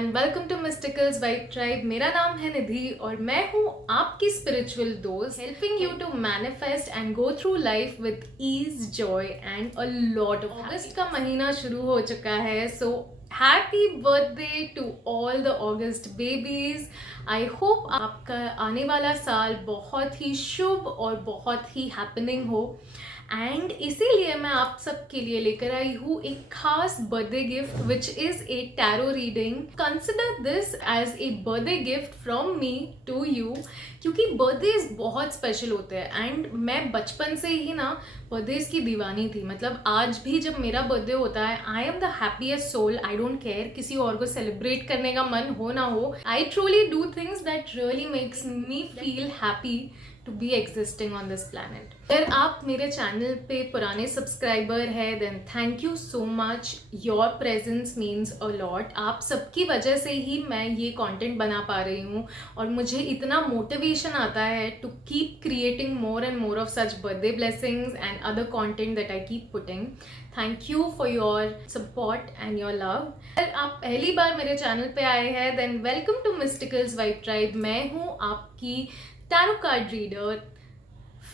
Everyone, welcome to Mysticals Vibe Tribe. मेरा नाम है निधि और मैं हूँ आपकी स्पिरिचुअल दोस्त, helping you to manifest and go through life with ease, joy and a lot of. अगस्त का महीना शुरू हो चुका है, so happy birthday to all the August babies. I hope आपका आने वाला साल बहुत ही शुभ और बहुत ही हैपनिंग हो। एंड इसीलिए मैं आप सबके लिए लेकर आई हूँ एक खास birthday gift which is a tarot reading. Consider this as a birthday gift from me to you, क्योंकि बर्थडेज बहुत स्पेशल होते हैं एंड मैं बचपन से ही ना बर्थडेज की दीवानी थी। मतलब आज भी जब मेरा बर्थडे होता है, I am the happiest soul. I don't care किसी और को सेलिब्रेट करने का मन हो ना हो, I truly do things that really makes me feel happy to be existing on this planet. अगर आप मेरे चैनल पे पुराने सब्सक्राइबर हैं then thank you so much. Your presence means a lot. आप सबकी वजह से ही मैं ये कंटेंट बना पा रही हूँ और मुझे इतना मोटिवेशन आता है to keep creating more and more of such birthday blessings and other content that I keep putting. Thank you for your support and your love. अगर आप पहली बार मेरे चैनल पे आए हैं then welcome to Mysticals Vibe Tribe. मैं हूँ आपकी tarot card reader,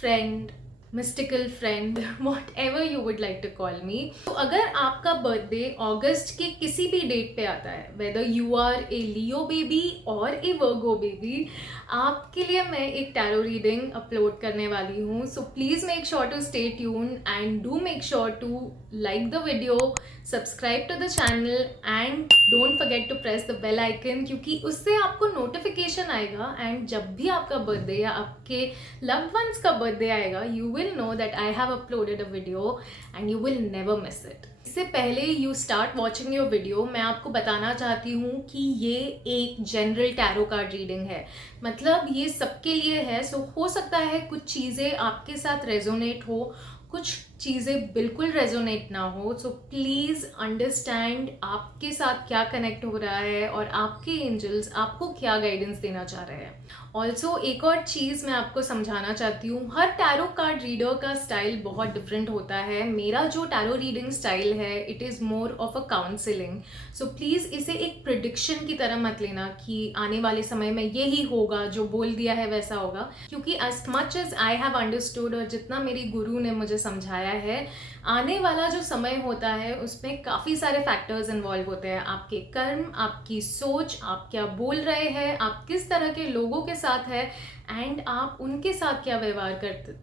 friend, mystical friend, whatever you would like to call me. तो अगर आपका बर्थडे अगस्त के किसी भी डेट पे आता है, whether you are a Leo baby और ए वर्गो बेबी, आपके लिए मैं एक टैरो रीडिंग अपलोड करने वाली हूँ। So please make sure to stay tune and do make sure to like the video, subscribe to the channel and don't forget to press the bell icon, क्योंकि उससे आपको नोटिफिकेशन आएगा and जब भी आपका बर्थडे या आपके लव्ड वंस का बर्थडे आएगा, you will know that I have uploaded a video and you will never miss it. इससे पहले you start watching your video, मैं आपको बताना चाहती हूँ कि ये एक जनरल टैरो कार्ड रीडिंग है। मतलब ये सबके लिए है। सो हो सकता है कुछ चीज़ें आपके साथ रेजोनेट हो, कुछ चीज़ें बिल्कुल रेजोनेट ना हो। सो प्लीज़ अंडरस्टैंड आपके साथ क्या कनेक्ट हो रहा है और आपके एंजल्स आपको क्या गाइडेंस देना चाह रहे हैं। ऑल्सो एक और चीज़ मैं आपको समझाना चाहती हूँ, हर टैरो कार्ड रीडर का स्टाइल बहुत डिफरेंट होता है। मेरा जो टैरो रीडिंग स्टाइल है it is more of a counselling. So please इसे एक प्रिडिक्शन की तरह मत लेना कि आने वाले समय में यही होगा, जो बोल दिया है वैसा होगा, क्योंकि as much as I have understood और जितना मेरी गुरु ने मुझे समझाया है, आने वाला जो समय होता है उसमें काफ़ी सारे फैक्टर्स इन्वॉल्व होते हैं। आपके कर्म, आपकी सोच, आप क्या बोल रहे हैं, आप किस तरह के लोगों के साथ है एंड आप उनके साथ क्या व्यवहार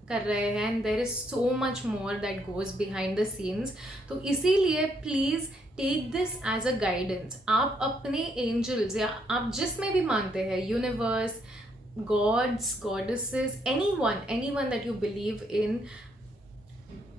कर रहे हैं। And there is so much more that goes behind the scenes. तो इसीलिए please take this as a guidance. आप अपने एंजल्स या आप जिसमें भी मानते हैं, universe, gods, goddesses, anyone that you believe in,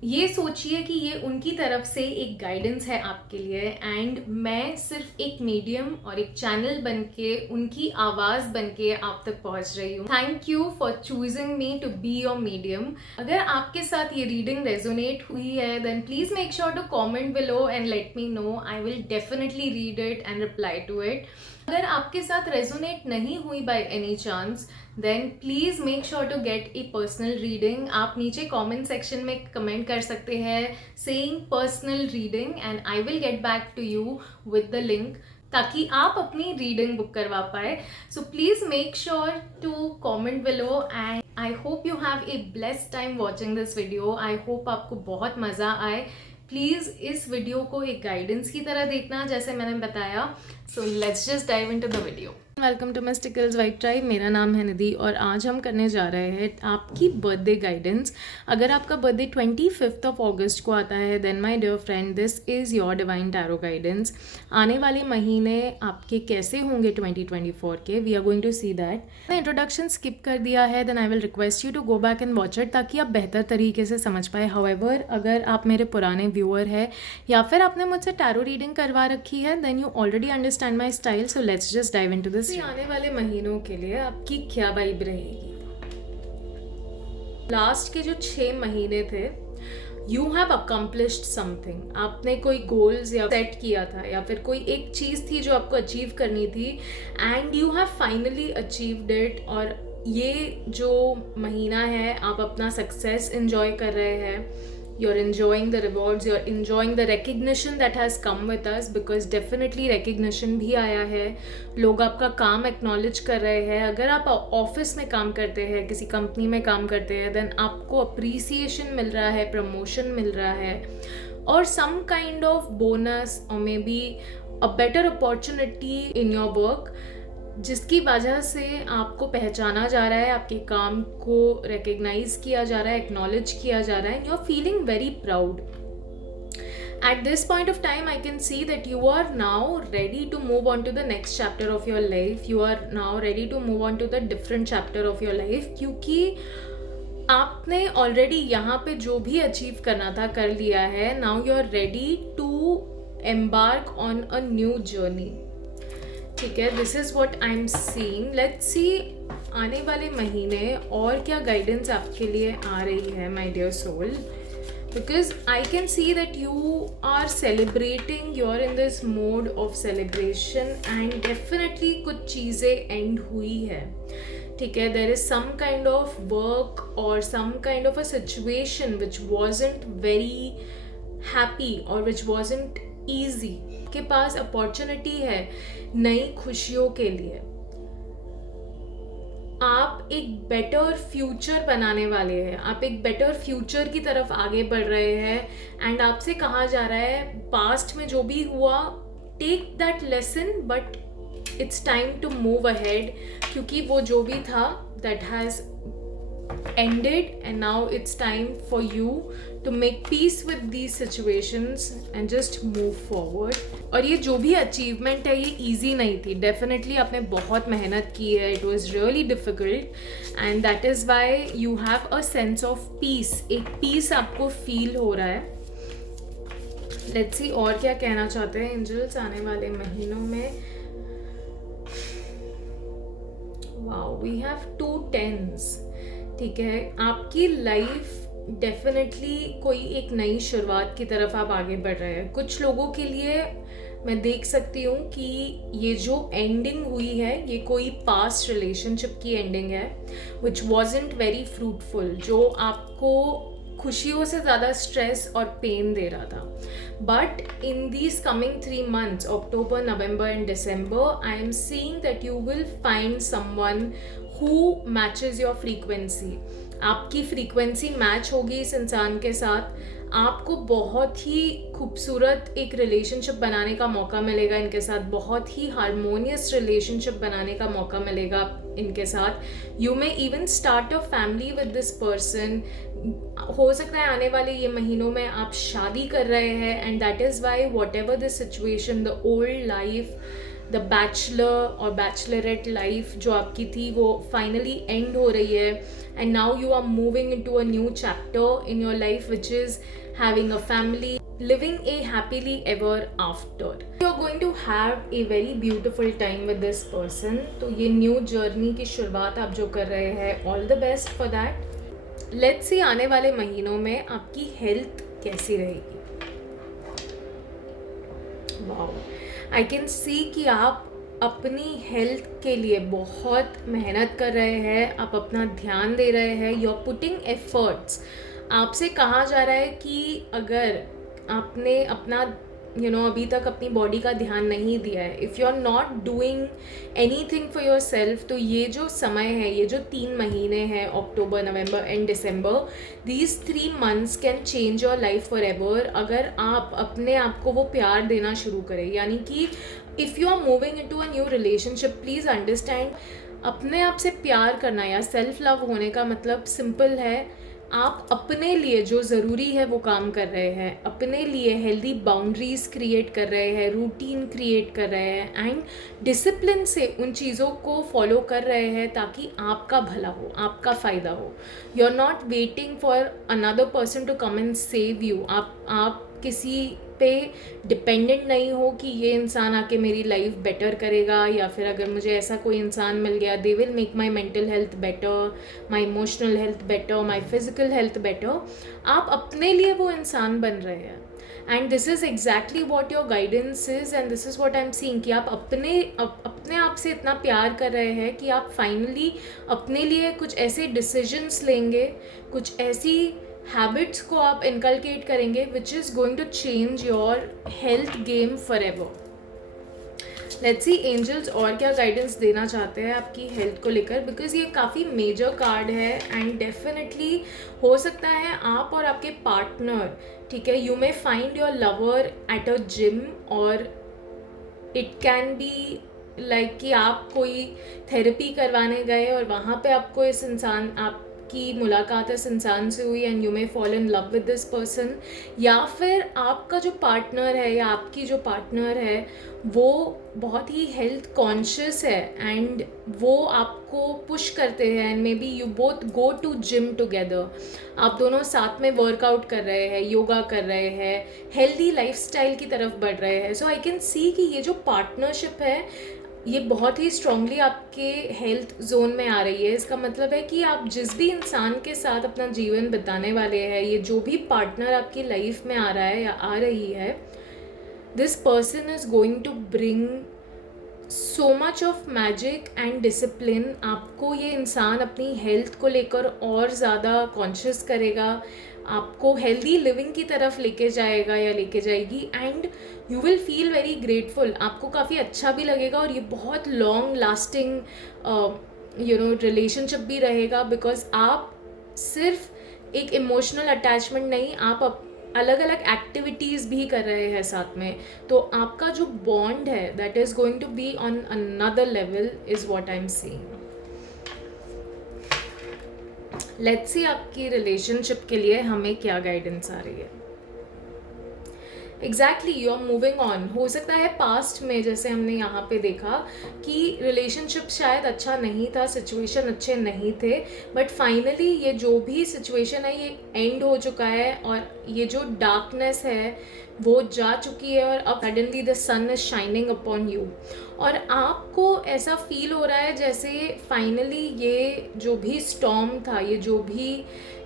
ये सोचिए कि ये उनकी तरफ से एक गाइडेंस है आपके लिए एंड मैं सिर्फ एक मीडियम और एक चैनल बनके, उनकी आवाज़ बनके आप तक पहुंच रही हूँ। Thank you for choosing me to be your medium. अगर आपके साथ ये रीडिंग रेजोनेट हुई है then please make sure to comment below and let me know. I will definitely read it and reply to it. अगर आपके साथ resonate नहीं हुई by any chance then please make sure to get a personal reading. आप नीचे comment section में comment कर सकते हैं saying personal reading and I will get back to you with the link, ताकि आप अपनी रीडिंग बुक करवा पाए। So please make sure to comment below and I hope you have a blessed time watching this video. I hope आपको बहुत मज़ा आए। Please इस वीडियो को एक गाइडेंस की तरह देखना जैसे मैंने बताया। So let's just dive into the video. Welcome to Mysticals Vibe Tribe. मेरा नाम है निधि और आज हम करने जा रहे हैं आपकी बर्थडे गाइडेंस। अगर आपका बर्थडे 25 अगस्त को आता है then my dear friend this is your divine tarot guidance. आने वाले महीने आपके कैसे होंगे 2024 के, we are going to see that. मैंने इंट्रोडक्शन स्किप कर दिया है then I will request you to go back and watch it, ताकि आप बेहतर तरीके से समझ पाए। हाउएवर अगर आप मेरे पुराने व्यूअर है या फिर आपने मुझसे टैरो रीडिंग करवा रखी है then you already understand my style. So let's just dive into this. आने वाले महीनों के लिए आपकी क्या वाइब रहेगी। लास्ट के जो 6 महीने थे, यू हैव अकम्प्लिश्ड समथिंग। आपने कोई गोल्स या सेट किया था या फिर कोई एक चीज़ थी जो आपको अचीव करनी थी and you have finally achieved it. और ये जो महीना है आप अपना सक्सेस एंजॉय कर रहे हैं you're enjoying the rewards, you're enjoying the recognition that has come with us, because definitely recognition भी आया है, लोग आपका काम acknowledge कर रहे हैं. अगर आप ऑफिस में काम करते हैं, किसी कंपनी में काम करते हैं, then आपको appreciation मिल रहा है, promotion मिल रहा है, or some kind of bonus or maybe a better opportunity in your work, जिसकी वजह से आपको पहचाना जा रहा है, आपके काम को रिकग्नाइज किया जा रहा है, एक्नॉलेज किया जा रहा है, you are feeling very proud. At this point of time, I can see that you are now ready to move on to the next chapter of your life. You are now ready to move on to the different chapter of your life, क्योंकि आपने already यहाँ पे जो भी achieve करना था कर लिया है. Now you are ready to embark on a new journey. ठीक है, this is what I am seeing. Let's see आने वाले महीने और क्या गाइडेंस आपके लिए आ रही है, my dear soul, because I can see that you are celebrating, you are in this mode of celebration, and definitely कुछ चीज़ें एंड हुई है. ठीक है, there is some kind of work और some kind of a situation which wasn't very happy और which wasn't easy. के पास opportunity है नई खुशियों के लिए. आप एक बेटर फ्यूचर बनाने वाले हैं, आप एक बेटर फ्यूचर की तरफ आगे बढ़ रहे हैं, एंड आपसे कहा जा रहा है पास्ट में जो भी हुआ, take that lesson, but it's time to move ahead, क्योंकि वो जो भी था that has ended, and now it's time for you to make peace with these situations and just move forward. और ये जो भी अचीवमेंट है ये easy नहीं थी, definitely आपने बहुत मेहनत की है, it was really difficult, and that is why you have a sense of peace. एक peace आपको feel हो रहा है. Let's see और क्या कहना चाहते हैं angels आने वाले महीनों में. Wow, we have 2 tens. ठीक है, आपकी लाइफ डेफिनेटली कोई एक नई शुरुआत की तरफ आप आगे बढ़ रहे हैं. कुछ लोगों के लिए मैं देख सकती हूँ कि ये जो एंडिंग हुई है ये कोई पास्ट रिलेशनशिप की एंडिंग है, विच वॉजेंट वेरी फ्रूटफुल, जो आपको खुशियों से ज़्यादा स्ट्रेस और पेन दे रहा था. But in these coming 3 months, October, November and December, I am seeing that you will find someone who matches your frequency. आपकी फ्रीक्वेंसी मैच होगी इस इंसान के साथ, आपको बहुत ही खूबसूरत एक रिलेशनशिप बनाने का मौका मिलेगा इनके साथ, बहुत ही हारमोनियस रिलेशनशिप बनाने का मौका मिलेगा इनके साथ. You may even start a family with this person. हो सकता है आने वाले ये महीनों में आप शादी कर रहे हैं, and that is why whatever the situation, the old life, the bachelor और बैचलरेट लाइफ जो आपकी थी वो फाइनली एंड हो रही है, and now you are moving into a new chapter in your life which is having a family, living a happily ever after. You're going to have a very beautiful time with this person. तो ये new journey की शुरुआत आप जो कर रहे हैं, all the best for that. Let's see आने वाले महीनों में आपकी हेल्थ कैसी रहेगी. वाओ, आई कैन सी कि आप अपनी हेल्थ के लिए बहुत मेहनत कर रहे हैं, आप अपना ध्यान दे रहे हैं, यू आर पुटिंग एफर्ट्स. आपसे कहा जा रहा है कि अगर आपने अपना अभी तक अपनी बॉडी का ध्यान नहीं दिया है, if you are not doing anything for yourself, तो ये जो समय है, ये जो 3 महीने हैं, October, November and December, these 3 months can change your life forever. अगर आप अपने आप को वो प्यार देना शुरू करें, यानी कि if you are moving into a new relationship, please understand, अपने आप से प्यार करना या सेल्फ लव होने का मतलब सिंपल है, आप अपने लिए जो ज़रूरी है वो काम कर रहे हैं, अपने लिए हेल्दी बाउंड्रीज़ क्रिएट कर रहे हैं, रूटीन क्रिएट कर रहे हैं, एंड डिसिप्लिन से उन चीज़ों को फॉलो कर रहे हैं ताकि आपका भला हो, आपका फ़ायदा हो. You are not waiting for another person to come and save you. आप किसी पे डिपेंडेंट नहीं हो कि ये इंसान आके मेरी लाइफ बेटर करेगा, या फिर अगर मुझे ऐसा कोई इंसान मिल गया, they will make my mental health better, my emotional health better, my physical health better. आप अपने लिए वो इंसान बन रहे हैं, and this is exactly what your guidance is, and this is what I am seeing कि आप अपने आप से इतना प्यार कर रहे हैं कि आप फाइनली अपने लिए कुछ ऐसे डिसीजंस लेंगे, कुछ ऐसी हैबिट्स को आप इनकलकेट करेंगे which is going to change your health game forever. Let's see angels और क्या गाइडेंस देना चाहते हैं आपकी हेल्थ को लेकर, बिकॉज ये काफ़ी मेजर कार्ड है एंड डेफिनेटली हो सकता है आप और आपके पार्टनर, ठीक है, you may find your lover at a gym, और इट कैन बी लाइक कि आप कोई थेरेपी करवाने गए और वहाँ पे आपको इस इंसान आपकी मुलाकात इस इंसान से हुई and you may fall in love with this person, या फिर आपका जो पार्टनर है या आपकी जो पार्टनर है वो बहुत ही हेल्थ कॉन्शियस है एंड वो आपको पुश करते हैं and maybe you both go to gym together, आप दोनों साथ में वर्कआउट कर रहे हैं, योगा कर रहे हैं, हेल्दी लाइफस्टाइल की तरफ बढ़ रहे हैं। सो आई कैन सी कि ये जो पार्टनरशिप है ये बहुत ही स्ट्रांगली आपके हेल्थ जोन में आ रही है। इसका मतलब है कि आप जिस भी इंसान के साथ अपना जीवन बिताने वाले हैं, ये जो भी पार्टनर आपकी लाइफ में आ रहा है या आ रही है, this person is going to bring so much of magic and discipline. आपको ये इंसान अपनी हेल्थ को लेकर और ज़्यादा कॉन्शियस करेगा, आपको हेल्दी लिविंग की तरफ लेके जाएगा या लेके जाएगी and you will feel very grateful. आपको काफ़ी अच्छा भी लगेगा और ये बहुत लॉन्ग लास्टिंग रिलेशनशिप भी रहेगा, बिकॉज आप सिर्फ एक इमोशनल अटैचमेंट नहीं, आप अलग अलग एक्टिविटीज़ भी कर रहे हैं साथ में, तो आपका जो बॉन्ड है that is going to be on another level is what I am seeing. Let's see आपकी रिलेशनशिप के लिए हमें क्या गाइडेंस आ रही है। Exactly you are moving on. हो सकता है पास्ट में जैसे हमने यहाँ पे देखा कि रिलेशनशिप शायद अच्छा नहीं था, सिचुएशन अच्छे नहीं थे, बट फाइनली ये जो भी सिचुएशन है ये एंड हो चुका है और ये जो डार्कनेस है वो जा चुकी है और अब suddenly the sun is shining upon you, और आपको ऐसा फील हो रहा है जैसे फाइनली ये जो भी स्टॉर्म था, ये जो भी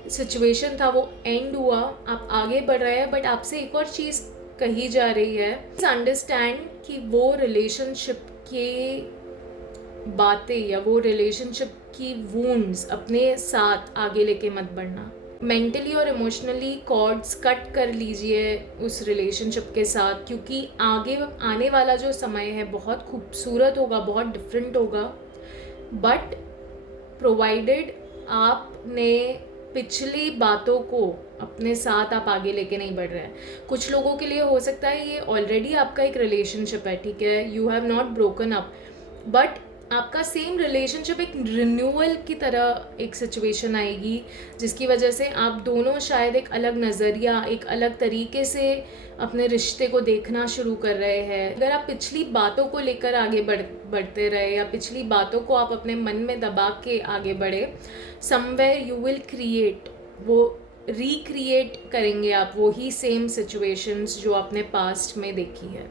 सिचुएशन था वो एंड हुआ, आप आगे बढ़ रहे हैं। बट आपसे एक और चीज़ कही जा रही है, अंडरस्टैंड कि वो रिलेशनशिप के बातें या वो रिलेशनशिप की वूंड्स अपने साथ आगे लेके मत बढ़ना। मेंटली और इमोशनली कॉर्ड्स कट कर लीजिए उस रिलेशनशिप के साथ, क्योंकि आगे आने वाला जो समय है बहुत खूबसूरत होगा, बहुत डिफरेंट होगा, बट प्रोवाइडेड आपने पिछली बातों को अपने साथ आप आगे लेके नहीं बढ़ रहे हैं। कुछ लोगों के लिए हो सकता है ये ऑलरेडी आपका एक रिलेशनशिप है, ठीक है, you have not broken up, but आपका सेम रिलेशनशिप एक रिन्यूअल की तरह एक सिचुएशन आएगी जिसकी वजह से आप दोनों शायद एक अलग नज़रिया, एक अलग तरीके से अपने रिश्ते को देखना शुरू कर रहे हैं। अगर आप पिछली बातों को लेकर आगे बढ़ते रहे या पिछली बातों को आप अपने मन में दबा के आगे बढ़े, समवेयर यू विल क्रिएट, वो रिक्रिएट करेंगे आप वही सेम सिचुएशंस जो आपने पास्ट में देखी है,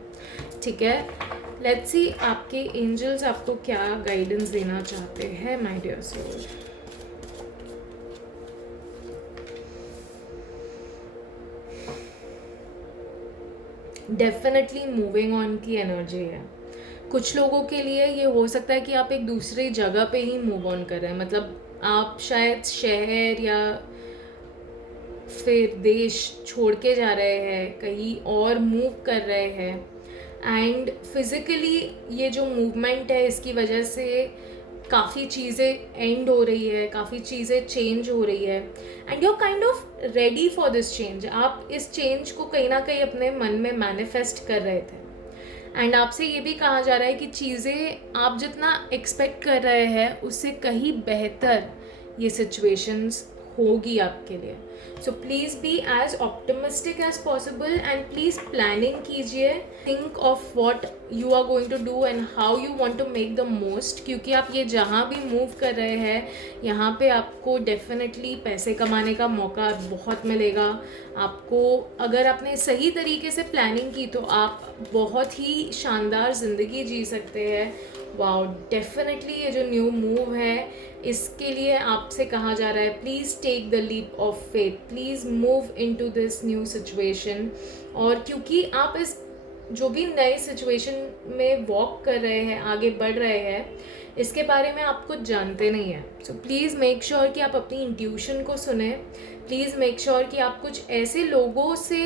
ठीक है। लेट्स सी आपके एंजल्स आपको क्या गाइडेंस देना चाहते हैं my dear soul. Definitely moving on की एनर्जी है। कुछ लोगों के लिए ये हो सकता है कि आप एक दूसरी जगह पे ही मूव ऑन कर रहे हैं, मतलब आप शायद शहर या फिर देश छोड़ के जा रहे हैं, कहीं और मूव कर रहे हैं, एंड फिज़िकली ये जो मूवमेंट है इसकी वजह से काफ़ी चीज़ें एंड हो रही है, काफ़ी चीज़ें चेंज हो रही है and you are kind of ready for this change. आप इस चेंज को कहीं ना कहीं अपने मन में मैनिफेस्ट कर रहे थे एंड आपसे ये भी कहा जा रहा है कि चीज़ें आप जितना एक्सपेक्ट कर रहे हैं उससे कहीं बेहतर ये सिचुएशंस होगी आपके लिए। So please be as optimistic as possible and please planning कीजिए, think of what you are going to do and how you want to make the most, क्योंकि आप ये जहाँ भी मूव कर रहे हैं यहाँ पे आपको डेफिनेटली पैसे कमाने का मौका बहुत मिलेगा। आपको अगर आपने सही तरीके से प्लानिंग की तो आप बहुत ही शानदार ज़िंदगी जी सकते हैं। वाओ, डेफिनेटली ये जो न्यू मूव है इसके लिए आपसे कहा जा रहा है please take the leap of faith, please move into this new situation. और क्योंकि आप इस जो भी नए सिचुएशन में वॉक कर रहे हैं, आगे बढ़ रहे हैं, इसके बारे में आप कुछ जानते नहीं हैं. सो प्लीज़ मेक श्योर कि आप अपनी इंट्यूशन को सुने. प्लीज़ मेक श्योर कि आप कुछ ऐसे लोगों से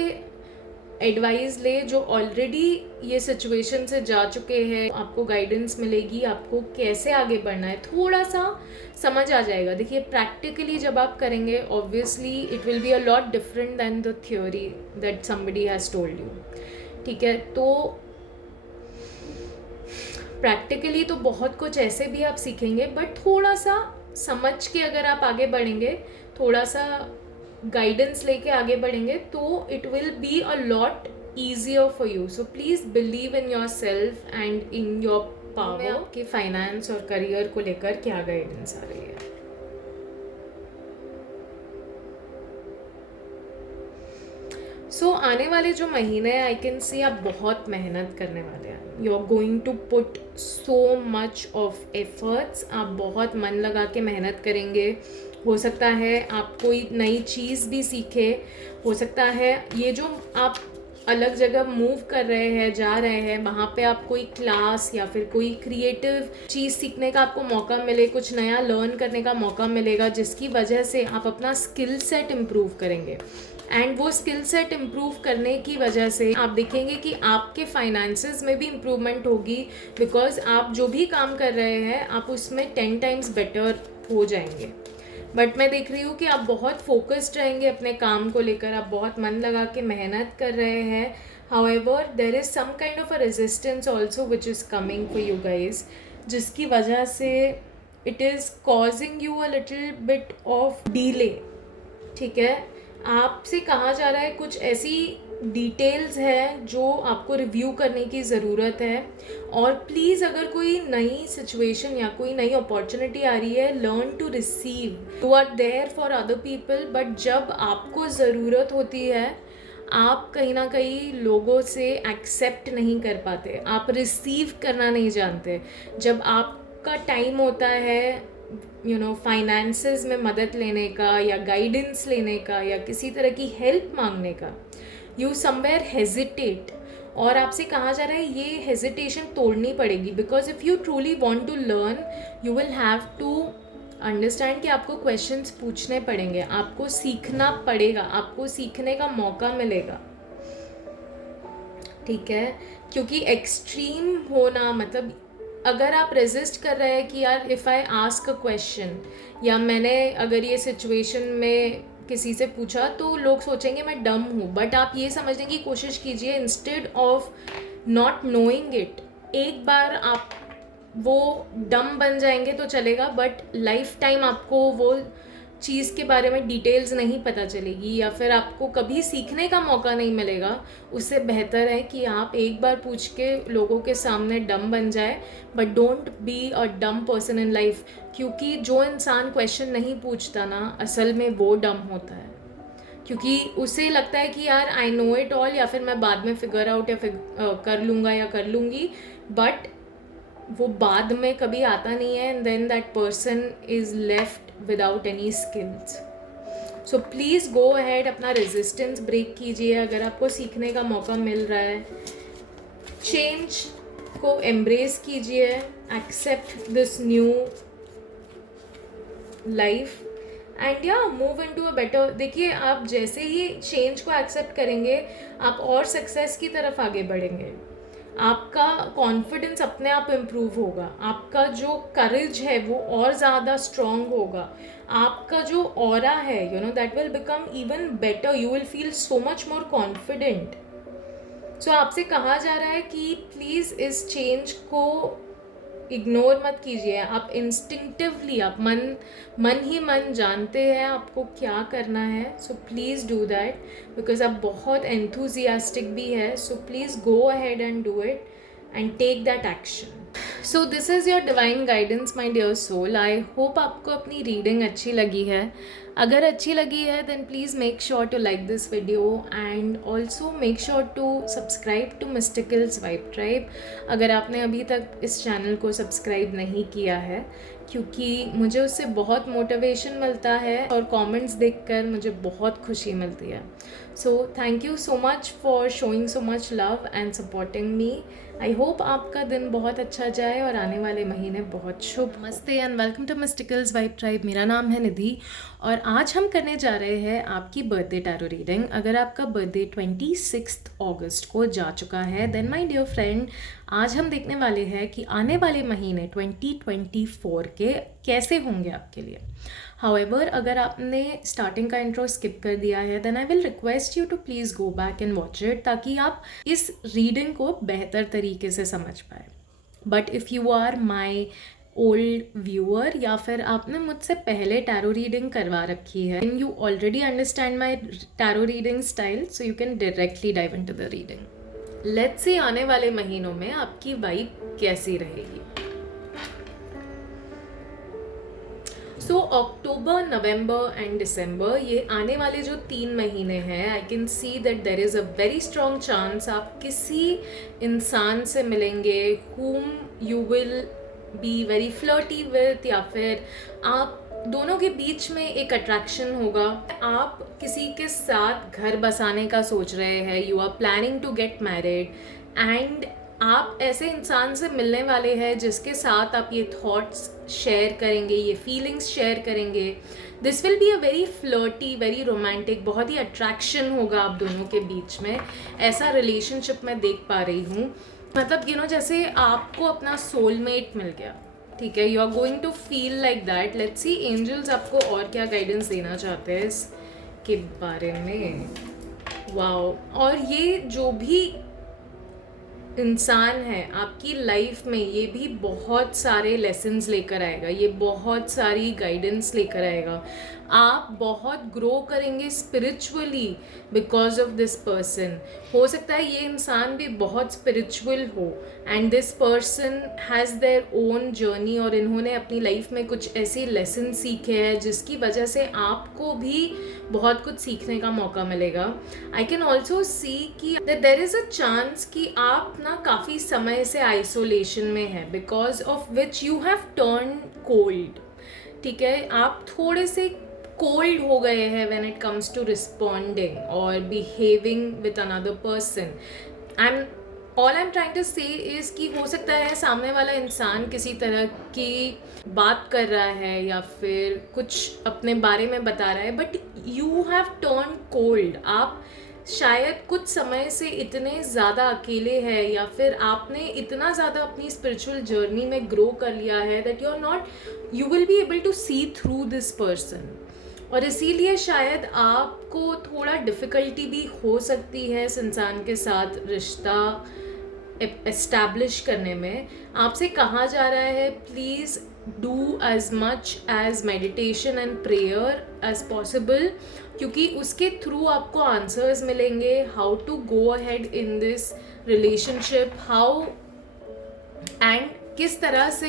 एडवाइस ले जो ऑलरेडी ये सिचुएशन से जा चुके हैं. आपको गाइडेंस मिलेगी, आपको कैसे आगे बढ़ना है थोड़ा सा समझ आ जाएगा. देखिए प्रैक्टिकली जब आप करेंगे obviously it will be a lot different than the theory that somebody has told you. ठीक है, तो प्रैक्टिकली तो बहुत कुछ ऐसे भी आप सीखेंगे, बट थोड़ा सा समझ के अगर आप आगे बढ़ेंगे, थोड़ा सा गाइडेंस लेके आगे बढ़ेंगे, तो it will be a lot easier for you. So please believe in your self and in your power. आपके फाइनेंस और करियर को लेकर क्या गाइडेंस आ रही है? सो आने वाले जो महीने हैं आई कैन सी आप बहुत मेहनत करने वाले हैं. You are going to put so much of efforts. आप बहुत मन लगा के मेहनत करेंगे. हो सकता है आप कोई नई चीज़ भी सीखे. हो सकता है ये जो आप अलग जगह मूव कर रहे हैं, जा रहे हैं, वहाँ पे आप कोई क्लास या फिर कोई क्रिएटिव चीज़ सीखने का आपको मौका मिले, कुछ नया लर्न करने का मौका मिलेगा, जिसकी वजह से आप अपना स्किल सेट इम्प्रूव करेंगे. एंड वो स्किल सेट इम्प्रूव करने की वजह से आप देखेंगे कि आपके फाइनेंसेस में भी इम्प्रूवमेंट होगी, बिकॉज आप जो भी काम कर रहे हैं आप उसमें 10 टाइम्स बेटर हो जाएंगे. बट मैं देख रही हूँ कि आप बहुत फोकस्ड रहेंगे अपने काम को लेकर. आप बहुत मन लगा के मेहनत कर रहे हैं. However there is some kind of a resistance also which is coming for you guys, जिसकी वजह से it is causing you a little bit of delay. ठीक है, आपसे कहा जा रहा है कुछ ऐसी डिटेल्स है जो आपको रिव्यू करने की ज़रूरत है. और प्लीज़ अगर कोई नई सिचुएशन या कोई नई अपॉर्चुनिटी आ रही है, learn to receive. You are there for other people, but जब आपको ज़रूरत होती है आप कहीं ना कहीं लोगों से एक्सेप्ट नहीं कर पाते. आप रिसीव करना नहीं जानते. जब आपका टाइम होता है फाइनेंसेस में मदद लेने का या गाइडेंस लेने का या किसी तरह की हेल्प मांगने का, यू समवेयर हेजिटेट. और आपसे कहा जा रहा है ये हेजिटेशन तोड़नी पड़ेगी, because if you truly want to learn you will have to understand कि आपको क्वेश्चंस पूछने पड़ेंगे, आपको सीखना पड़ेगा, आपको सीखने का मौका मिलेगा. ठीक है, क्योंकि एक्सट्रीम होना मतलब अगर आप रेजिस्ट कर रहे हैं कि यार if I ask a question, या मैंने अगर ये सिचुएशन में किसी से पूछा तो लोग सोचेंगे मैं डम हूँ. बट आप ये समझने की कोशिश कीजिए, instead of not knowing it, एक बार आप वो डम बन जाएंगे तो चलेगा, बट लाइफ टाइम आपको वो चीज़ के बारे में डिटेल्स नहीं पता चलेगी या फिर आपको कभी सीखने का मौका नहीं मिलेगा. उससे बेहतर है कि आप एक बार पूछ के लोगों के सामने डम बन जाए, बट डोंट बी अ डम पर्सन इन लाइफ. क्योंकि जो इंसान क्वेश्चन नहीं पूछता ना, असल में वो डम होता है, क्योंकि उसे लगता है कि यार आई नो इट ऑल, या फिर मैं बाद में फिगर आउट या कर लूँगा या कर लूँगी. बट वो बाद में कभी आता नहीं है, and then that person is left without any skills. So please go ahead, अपना रेजिस्टेंस ब्रेक कीजिए अगर आपको सीखने का मौका मिल रहा है. चेंज को एम्ब्रेस कीजिए, accept this new life and या मूव इनटू अ बेटर. देखिए आप जैसे ही चेंज को एक्सेप्ट करेंगे आप और सक्सेस की तरफ आगे बढ़ेंगे. आपका कॉन्फिडेंस अपने आप इम्प्रूव होगा, आपका जो करेज है वो और ज़्यादा स्ट्रॉन्ग होगा, आपका जो ऑरा है that will become even better. You will feel so much more confident. So आपसे कहा जा रहा है कि प्लीज़ इस चेंज को इग्नोर मत कीजिए. आप इंस्टिंक्टिवली, आप मन ही मन जानते हैं आपको क्या करना है. So please do that, because आप बहुत एंथुजियास्टिक भी है. So please go ahead and do it and take that action. So this is your divine guidance my dear soul. I hope आपको अपनी रीडिंग अच्छी लगी है. अगर अच्छी लगी है then please make sure to like this video and also make sure to subscribe to Mysticals Vibe Tribe अगर आपने अभी तक इस चैनल को सब्सक्राइब नहीं किया है, क्योंकि मुझे उससे बहुत मोटिवेशन मिलता है और कमेंट्स देखकर मुझे बहुत खुशी मिलती है. So thank you so much for showing so much love and supporting me. I hope आपका दिन बहुत अच्छा जाए और आने वाले महीने बहुत शुभ. नमस्ते and welcome to Mysticals Vibe Tribe. मेरा नाम है निधि और आज हम करने जा रहे हैं आपकी बर्थडे टैरो रीडिंग. अगर आपका बर्थडे 26 अगस्त को जा चुका है देन माय डियर फ्रेंड, आज हम देखने वाले हैं कि आने वाले महीने 2024 के कैसे होंगे आपके लिए. हाउएवर, अगर आपने स्टार्टिंग का इंट्रो स्किप कर दिया है then I will request you to please go back and watch it ताकि आप इस रीडिंग को बेहतर तरीके से समझ पाए. But if you are my old viewer या फिर आपने मुझसे पहले टैरो रीडिंग करवा रखी है and you already understand my tarot reading style, so you can directly dive into the reading. Let's see आने वाले महीनों में आपकी वाइब कैसी रहेगी. सो अक्टूबर, नवंबर एंड दिसंबर, ये आने वाले जो 3 महीने हैं, आई can see that there is a very strong chance आप किसी इंसान से मिलेंगे whom you will be very flirty with, या फिर आप दोनों के बीच में एक अट्रैक्शन होगा. आप किसी के साथ घर बसाने का सोच रहे हैं, you are planning to get married and आप ऐसे इंसान से मिलने वाले हैं जिसके साथ आप ये थॉट्स शेयर करेंगे, ये फीलिंग्स शेयर करेंगे. This will be a very flirty, very romantic, बहुत ही अट्रैक्शन होगा आप दोनों के बीच में. ऐसा रिलेशनशिप मैं देख पा रही हूँ. मतलब जैसे आपको अपना सोलमेट मिल गया, ठीक है, you are going to feel like that. Let's see angels आपको और क्या गाइडेंस देना चाहते हैं इसके बारे में. वाओ. और ये जो भी इंसान है आपकी लाइफ में, ये भी बहुत सारे लेसन्स लेकर आएगा, ये बहुत सारी गाइडेंस लेकर आएगा. आप बहुत ग्रो करेंगे spiritually because of this person. हो सकता है ये इंसान भी बहुत स्पिरिचुअल हो and this person has their own journey और इन्होंने अपनी लाइफ में कुछ ऐसे लेसन सीखे हैं जिसकी वजह से आपको भी बहुत कुछ सीखने का मौका मिलेगा. आई कैन ऑल्सो सी कि देर इज़ अ चांस कि आप ना काफ़ी समय से आइसोलेशन में है because of which you have turn cold. ठीक है, आप थोड़े से कोल्ड हो गए हैं when it comes to responding और behaving with another person. All I am trying to say is कि हो सकता है सामने वाला इंसान किसी तरह की बात कर रहा है या फिर कुछ अपने बारे में बता रहा है, but you have turn cold. आप शायद कुछ समय से इतने ज़्यादा अकेले हैं या फिर आपने इतना ज़्यादा अपनी स्पिरिचुअल जर्नी में ग्रो कर लिया है that you will be able to see through this person. और इसीलिए शायद आपको थोड़ा डिफ़िकल्टी भी हो सकती है इस इंसान के साथ रिश्ता एस्टैब्लिश करने में. आपसे कहा जा रहा है please do as much as meditation and prayer as possible, क्योंकि उसके थ्रू आपको आंसर्स मिलेंगे how to go ahead in this relationship, how and किस तरह से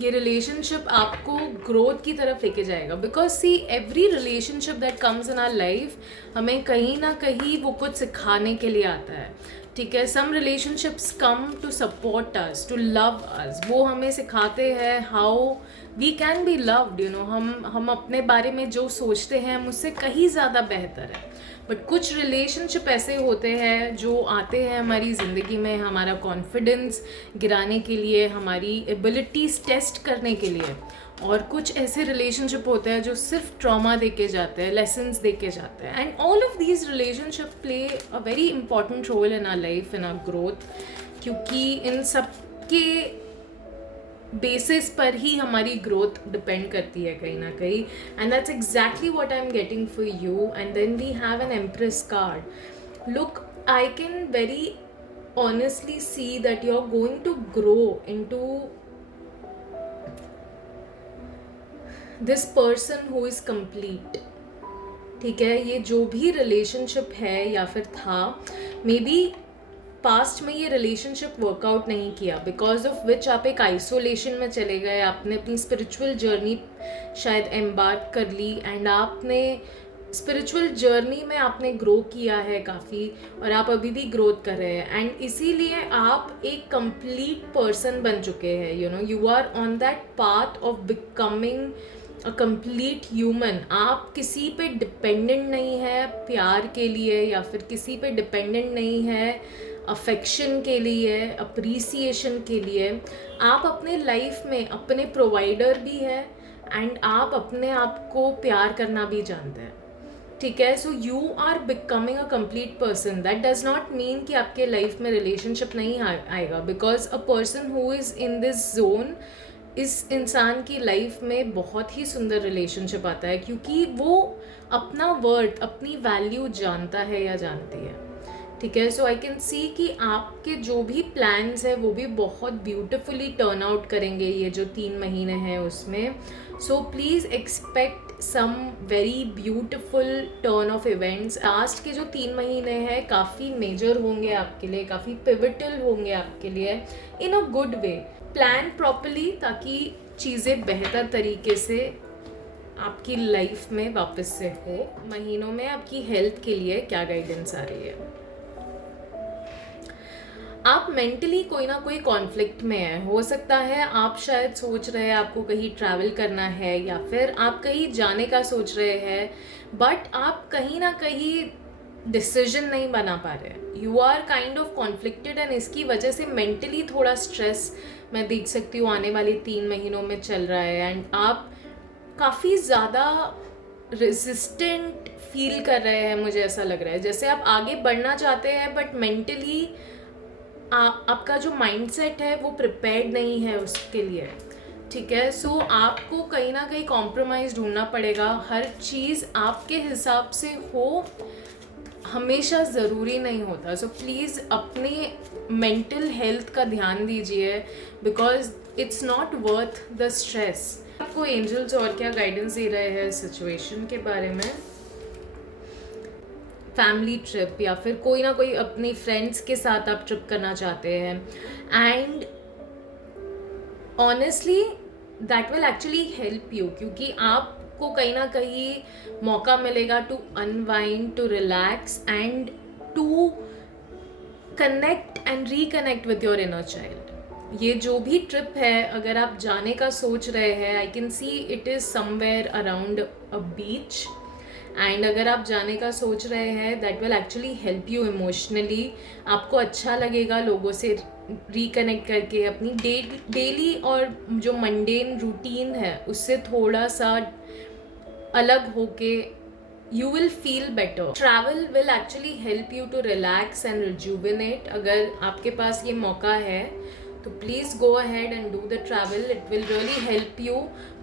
ये रिलेशनशिप आपको ग्रोथ की तरफ लेके जाएगा. Because see every relationship that comes in our life हमें कहीं ना कहीं वो कुछ सिखाने के लिए आता है. ठीक है, some relationships come to support us, to love us. वो हमें सिखाते हैं how we can be loved. हम अपने बारे में जो सोचते हैं हम उससे कहीं ज़्यादा बेहतर है. बट कुछ रिलेशनशिप ऐसे होते हैं जो आते हैं हमारी ज़िंदगी में हमारा कॉन्फिडेंस गिराने के लिए, हमारी एबिलिटीज़ टेस्ट करने के लिए. और कुछ ऐसे रिलेशनशिप होते हैं जो सिर्फ ट्रॉमा दे के जाते हैं, लेसन्स दे के जाते हैं. And all of these relationship play a very important role in our life, in our growth, क्योंकि इन सब के बेसिस पर ही हमारी ग्रोथ डिपेंड करती है कहीं ना कहीं. And that's exactly what I am getting for you. And then we have an empress card. Look, I can very honestly see that you are going to grow into this person who is complete. ठीक है, ये जो भी relationship है या फिर था, may be past में ये रिलेशनशिप वर्कआउट नहीं किया, बिकॉज ऑफ विच आप एक आइसोलेशन में चले गए, आपने अपनी स्पिरिचुअल जर्नी शायद एम्बार्क कर ली, एंड आपने स्पिरिचुअल जर्नी में आपने ग्रो किया है काफ़ी, और आप अभी भी ग्रोथ कर रहे हैं, एंड इसीलिए आप एक कंप्लीट पर्सन बन चुके हैं. You are on that path of becoming a complete human. आप किसी पे डिपेंडेंट नहीं है प्यार के लिए, या फिर किसी पे डिपेंडेंट नहीं है अफेक्शन के लिए, अप्रिसिएशन के लिए. आप अपने लाइफ में अपने प्रोवाइडर भी है, एंड आप अपने आप को प्यार करना भी जानते हैं. ठीक है, so you are becoming a complete person. That does not mean कि आपके लाइफ में रिलेशनशिप नहीं आएगा, because a person who is in this zone, इस इंसान की लाइफ में बहुत ही सुंदर रिलेशनशिप आता है, क्योंकि वो अपना वर्थ, अपनी वैल्यू जानता है या जानती है. ठीक है, सो आई कैन सी कि आपके जो भी प्लान्स है वो भी बहुत ब्यूटिफुली टर्न आउट करेंगे ये जो 3 महीने हैं उसमें. So please expect some very beautiful turn of events. Last के जो 3 महीने हैं काफ़ी मेजर होंगे आपके लिए, काफ़ी पिवटल होंगे आपके लिए in a good way. Plan properly, ताकि चीज़ें बेहतर तरीके से आपकी लाइफ में वापस से हो. महीनों में आपकी हेल्थ के लिए क्या गाइडेंस आ रही है? आप मेंटली कोई ना कोई कॉन्फ्लिक्ट में है. हो सकता है आप शायद सोच रहे हैं आपको कहीं ट्रैवल करना है, या फिर आप कहीं जाने का सोच रहे हैं, बट आप कहीं ना कहीं डिसीजन नहीं बना पा रहे. You are kind of conflicted, and इसकी वजह से मेंटली थोड़ा स्ट्रेस मैं देख सकती हूँ आने वाले 3 महीनों में चल रहा है, एंड आप काफ़ी ज़्यादा रेजिस्टेंट फील कर रहे हैं. मुझे ऐसा लग रहा है जैसे आप आगे बढ़ना चाहते हैं, बट मेंटली आपका जो माइंडसेट है वो प्रिपेयर्ड नहीं है उसके लिए. ठीक है, सो आपको कहीं ना कहीं कॉम्प्रोमाइज़ ढूंढना पड़ेगा. हर चीज़ आपके हिसाब से हो हमेशा ज़रूरी नहीं होता. सो प्लीज़ अपने मेंटल हेल्थ का ध्यान दीजिए, because it's not worth the stress. आपको एंजल्स और क्या गाइडेंस दे रहे हैं सिचुएशन के बारे में? फैमिली ट्रिप, या फिर कोई ना कोई अपनी फ्रेंड्स के साथ आप ट्रिप करना चाहते हैं, and honestly that will actually help you, क्योंकि आपको कहीं ना कहीं मौका मिलेगा to unwind, to relax, and to connect and reconnect with your inner child. ये जो भी ट्रिप है, अगर आप जाने का सोच रहे हैं, आई can see it is somewhere around a beach, and अगर आप जाने का सोच रहे हैं that will actually help you emotionally. आपको अच्छा लगेगा लोगों से रिकनेक्ट करके, अपनी डेली और जो मंडेन रूटीन है उससे थोड़ा सा अलग होके you will feel better. Travel will actually help you to relax and rejuvenate. अगर आपके पास ये मौका है तो please go ahead and do the travel. It will really help you.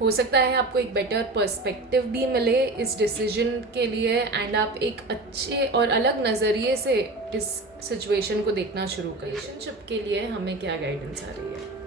हो सकता है आपको एक बेटर पर्सपेक्टिव भी मिले इस डिसीजन के लिए, एंड आप एक अच्छे और अलग नज़रिए से इस सिचुएशन को देखना शुरू करें. रिलेशनशिप के लिए हमें क्या गाइडेंस आ रही है?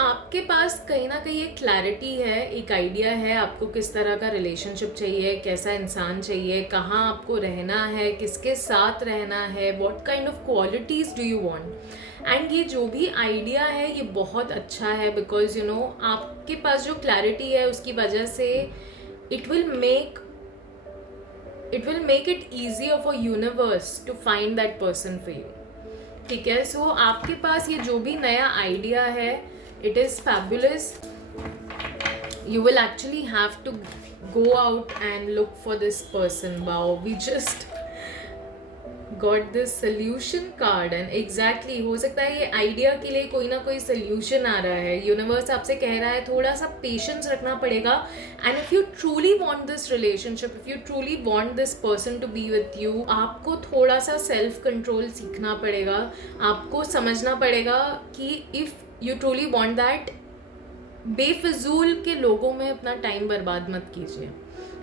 आपके पास कहीं ना कहीं एक क्लैरिटी है, एक आइडिया है आपको किस तरह का रिलेशनशिप चाहिए, कैसा इंसान चाहिए, कहाँ आपको रहना है, किसके साथ रहना है, what kind of qualities do you want. And ये जो भी आइडिया है ये बहुत अच्छा है, बिकॉज आपके पास जो क्लैरिटी है उसकी वजह से it will make it easier for universe to find that person for you. ठीक है, सो आपके पास ये जो भी नया आइडिया है, it is fabulous. You will actually have to go out and look for this person. Wow, we just got this solution card, and exactly हो सकता है ये आइडिया के लिए कोई ना कोई सोल्यूशन आ रहा है. यूनिवर्स आपसे कह रहा है थोड़ा सा पेशेंस रखना पड़ेगा, and if you truly want this relationship, if you truly want this person to be with you, आपको थोड़ा सा सेल्फ कंट्रोल सीखना पड़ेगा. आपको समझना पड़ेगा कि if you truly want that, बेफिजूल के लोगों में अपना टाइम बर्बाद मत कीजिए.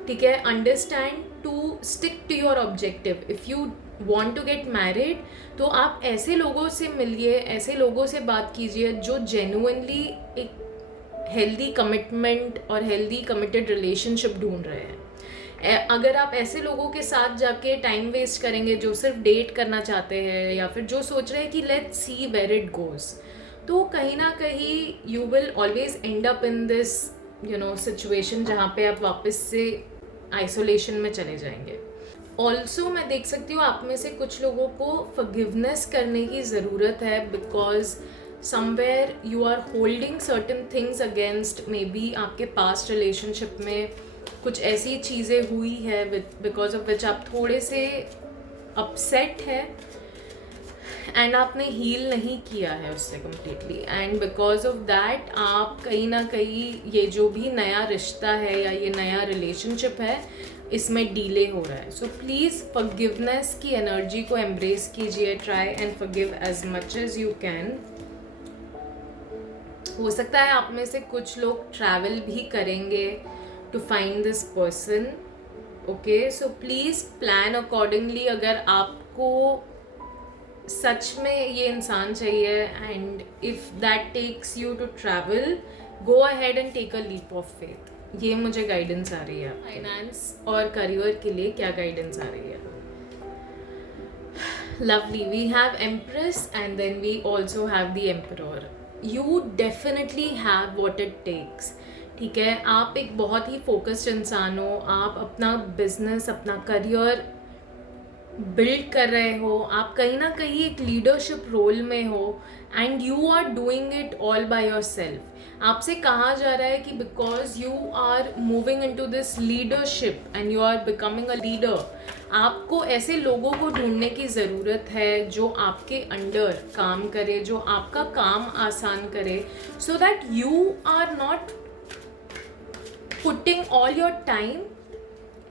ठीक है, understand to stick to your objective. If you want to get married तो आप ऐसे लोगों से मिलिए, ऐसे लोगों से बात कीजिए जो जेन्युइनली एक हेल्दी कमिटमेंट और हेल्दी कमिटेड रिलेशनशिप ढूंढ रहे हैं। अगर आप ऐसे लोगों के साथ जाके टाइम वेस्ट करेंगे जो सिर्फ डेट करना चाहते हैं या फिर जो सोच रहे हैं कि let's see where it goes, तो कहीं ना कहीं you will always end up in this situation जहाँ पे आप वापस से आइसोलेशन में चले जाएंगे। ऑल्सो मैं देख सकती हूँ आप में से कुछ लोगों को फॉरगिवनेस करने की ज़रूरत है, because somewhere you are holding certain things against, maybe आपके पास्ट रिलेशनशिप में कुछ ऐसी चीज़ें हुई है बिकॉज ऑफ विच आप थोड़े से अपसेट है एंड आपने हील नहीं किया है उससे completely, and because of that आप कहीं ना कहीं ये जो भी नया रिश्ता है या ये नया रिलेशनशिप है इसमें डीले हो रहा है। सो प्लीज़ फॉरगिवनेस की एनर्जी को एम्ब्रेस कीजिए, try and forgive as much as you can. हो सकता है आप में से कुछ लोग ट्रैवल भी करेंगे to find this person, okay. So please plan accordingly. अगर आपको सच में ये इंसान चाहिए and if that takes you to travel, go ahead and take a leap of faith. ये मुझे गाइडेंस आ रही है। फाइनेंस और करियर के लिए क्या गाइडेंस आ रही है? Lovely, we have empress and then we also have the emperor. You definitely have what it takes, ठीक है। आप एक बहुत ही फोकस्ड इंसान हो, आप अपना बिजनेस, अपना करियर बिल्ड कर रहे हो, आप कहीं ना कहीं एक लीडरशिप रोल में हो and you are doing it all by yourself. आपसे कहा जा रहा है कि because you are moving into this leadership and you are becoming a leader, आपको ऐसे लोगों को ढूंढने की ज़रूरत है जो आपके अंडर काम करे, जो आपका काम आसान करे, so that you are not putting all your time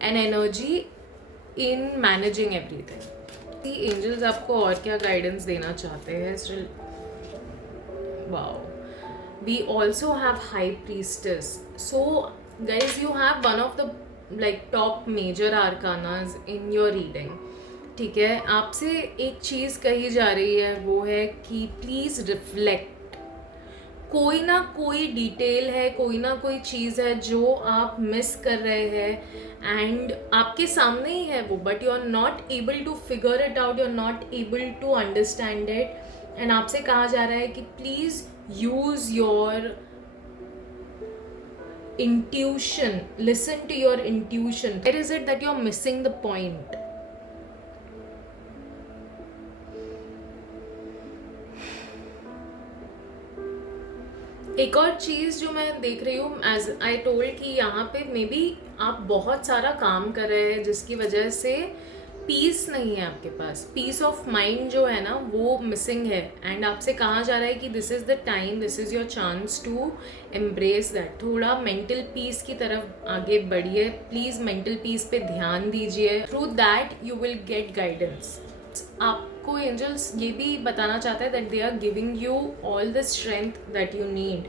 and energy in managing everything. The angels आपको और क्या गाइडेंस देना चाहते हैं? Still, wow. We also have high priestess. So guys, you have one of the like top major arcanas in your reading. ठीक है, आपसे एक चीज़ कही जा रही है, वो है कि प्लीज़ रिफ्लेक्ट। कोई ना कोई डिटेल है, कोई ना कोई चीज़ है जो आप मिस कर रहे हैं एंड आपके सामने ही है वो, but you are not able to figure it out, you are not able to understand it. And आपसे कहा जा रहा है कि please use your intuition, listen to your intuition. Where is it that you are missing the point? एक और चीज़ जो मैं देख रही हूँ, एज आई टोल्ड, कि यहाँ पे मे बी आप बहुत सारा काम कर रहे हैं जिसकी वजह से पीस नहीं है आपके पास, पीस ऑफ माइंड जो है ना वो मिसिंग है। एंड आपसे कहा जा रहा है कि this is the time, this is your chance to embrace that. थोड़ा मेंटल पीस की तरफ आगे बढ़िए, प्लीज़ मेंटल पीस पे ध्यान दीजिए। Through that you will get guidance. आपको एंजल्स ये भी बताना चाहता है that they are giving you all the strength that you need,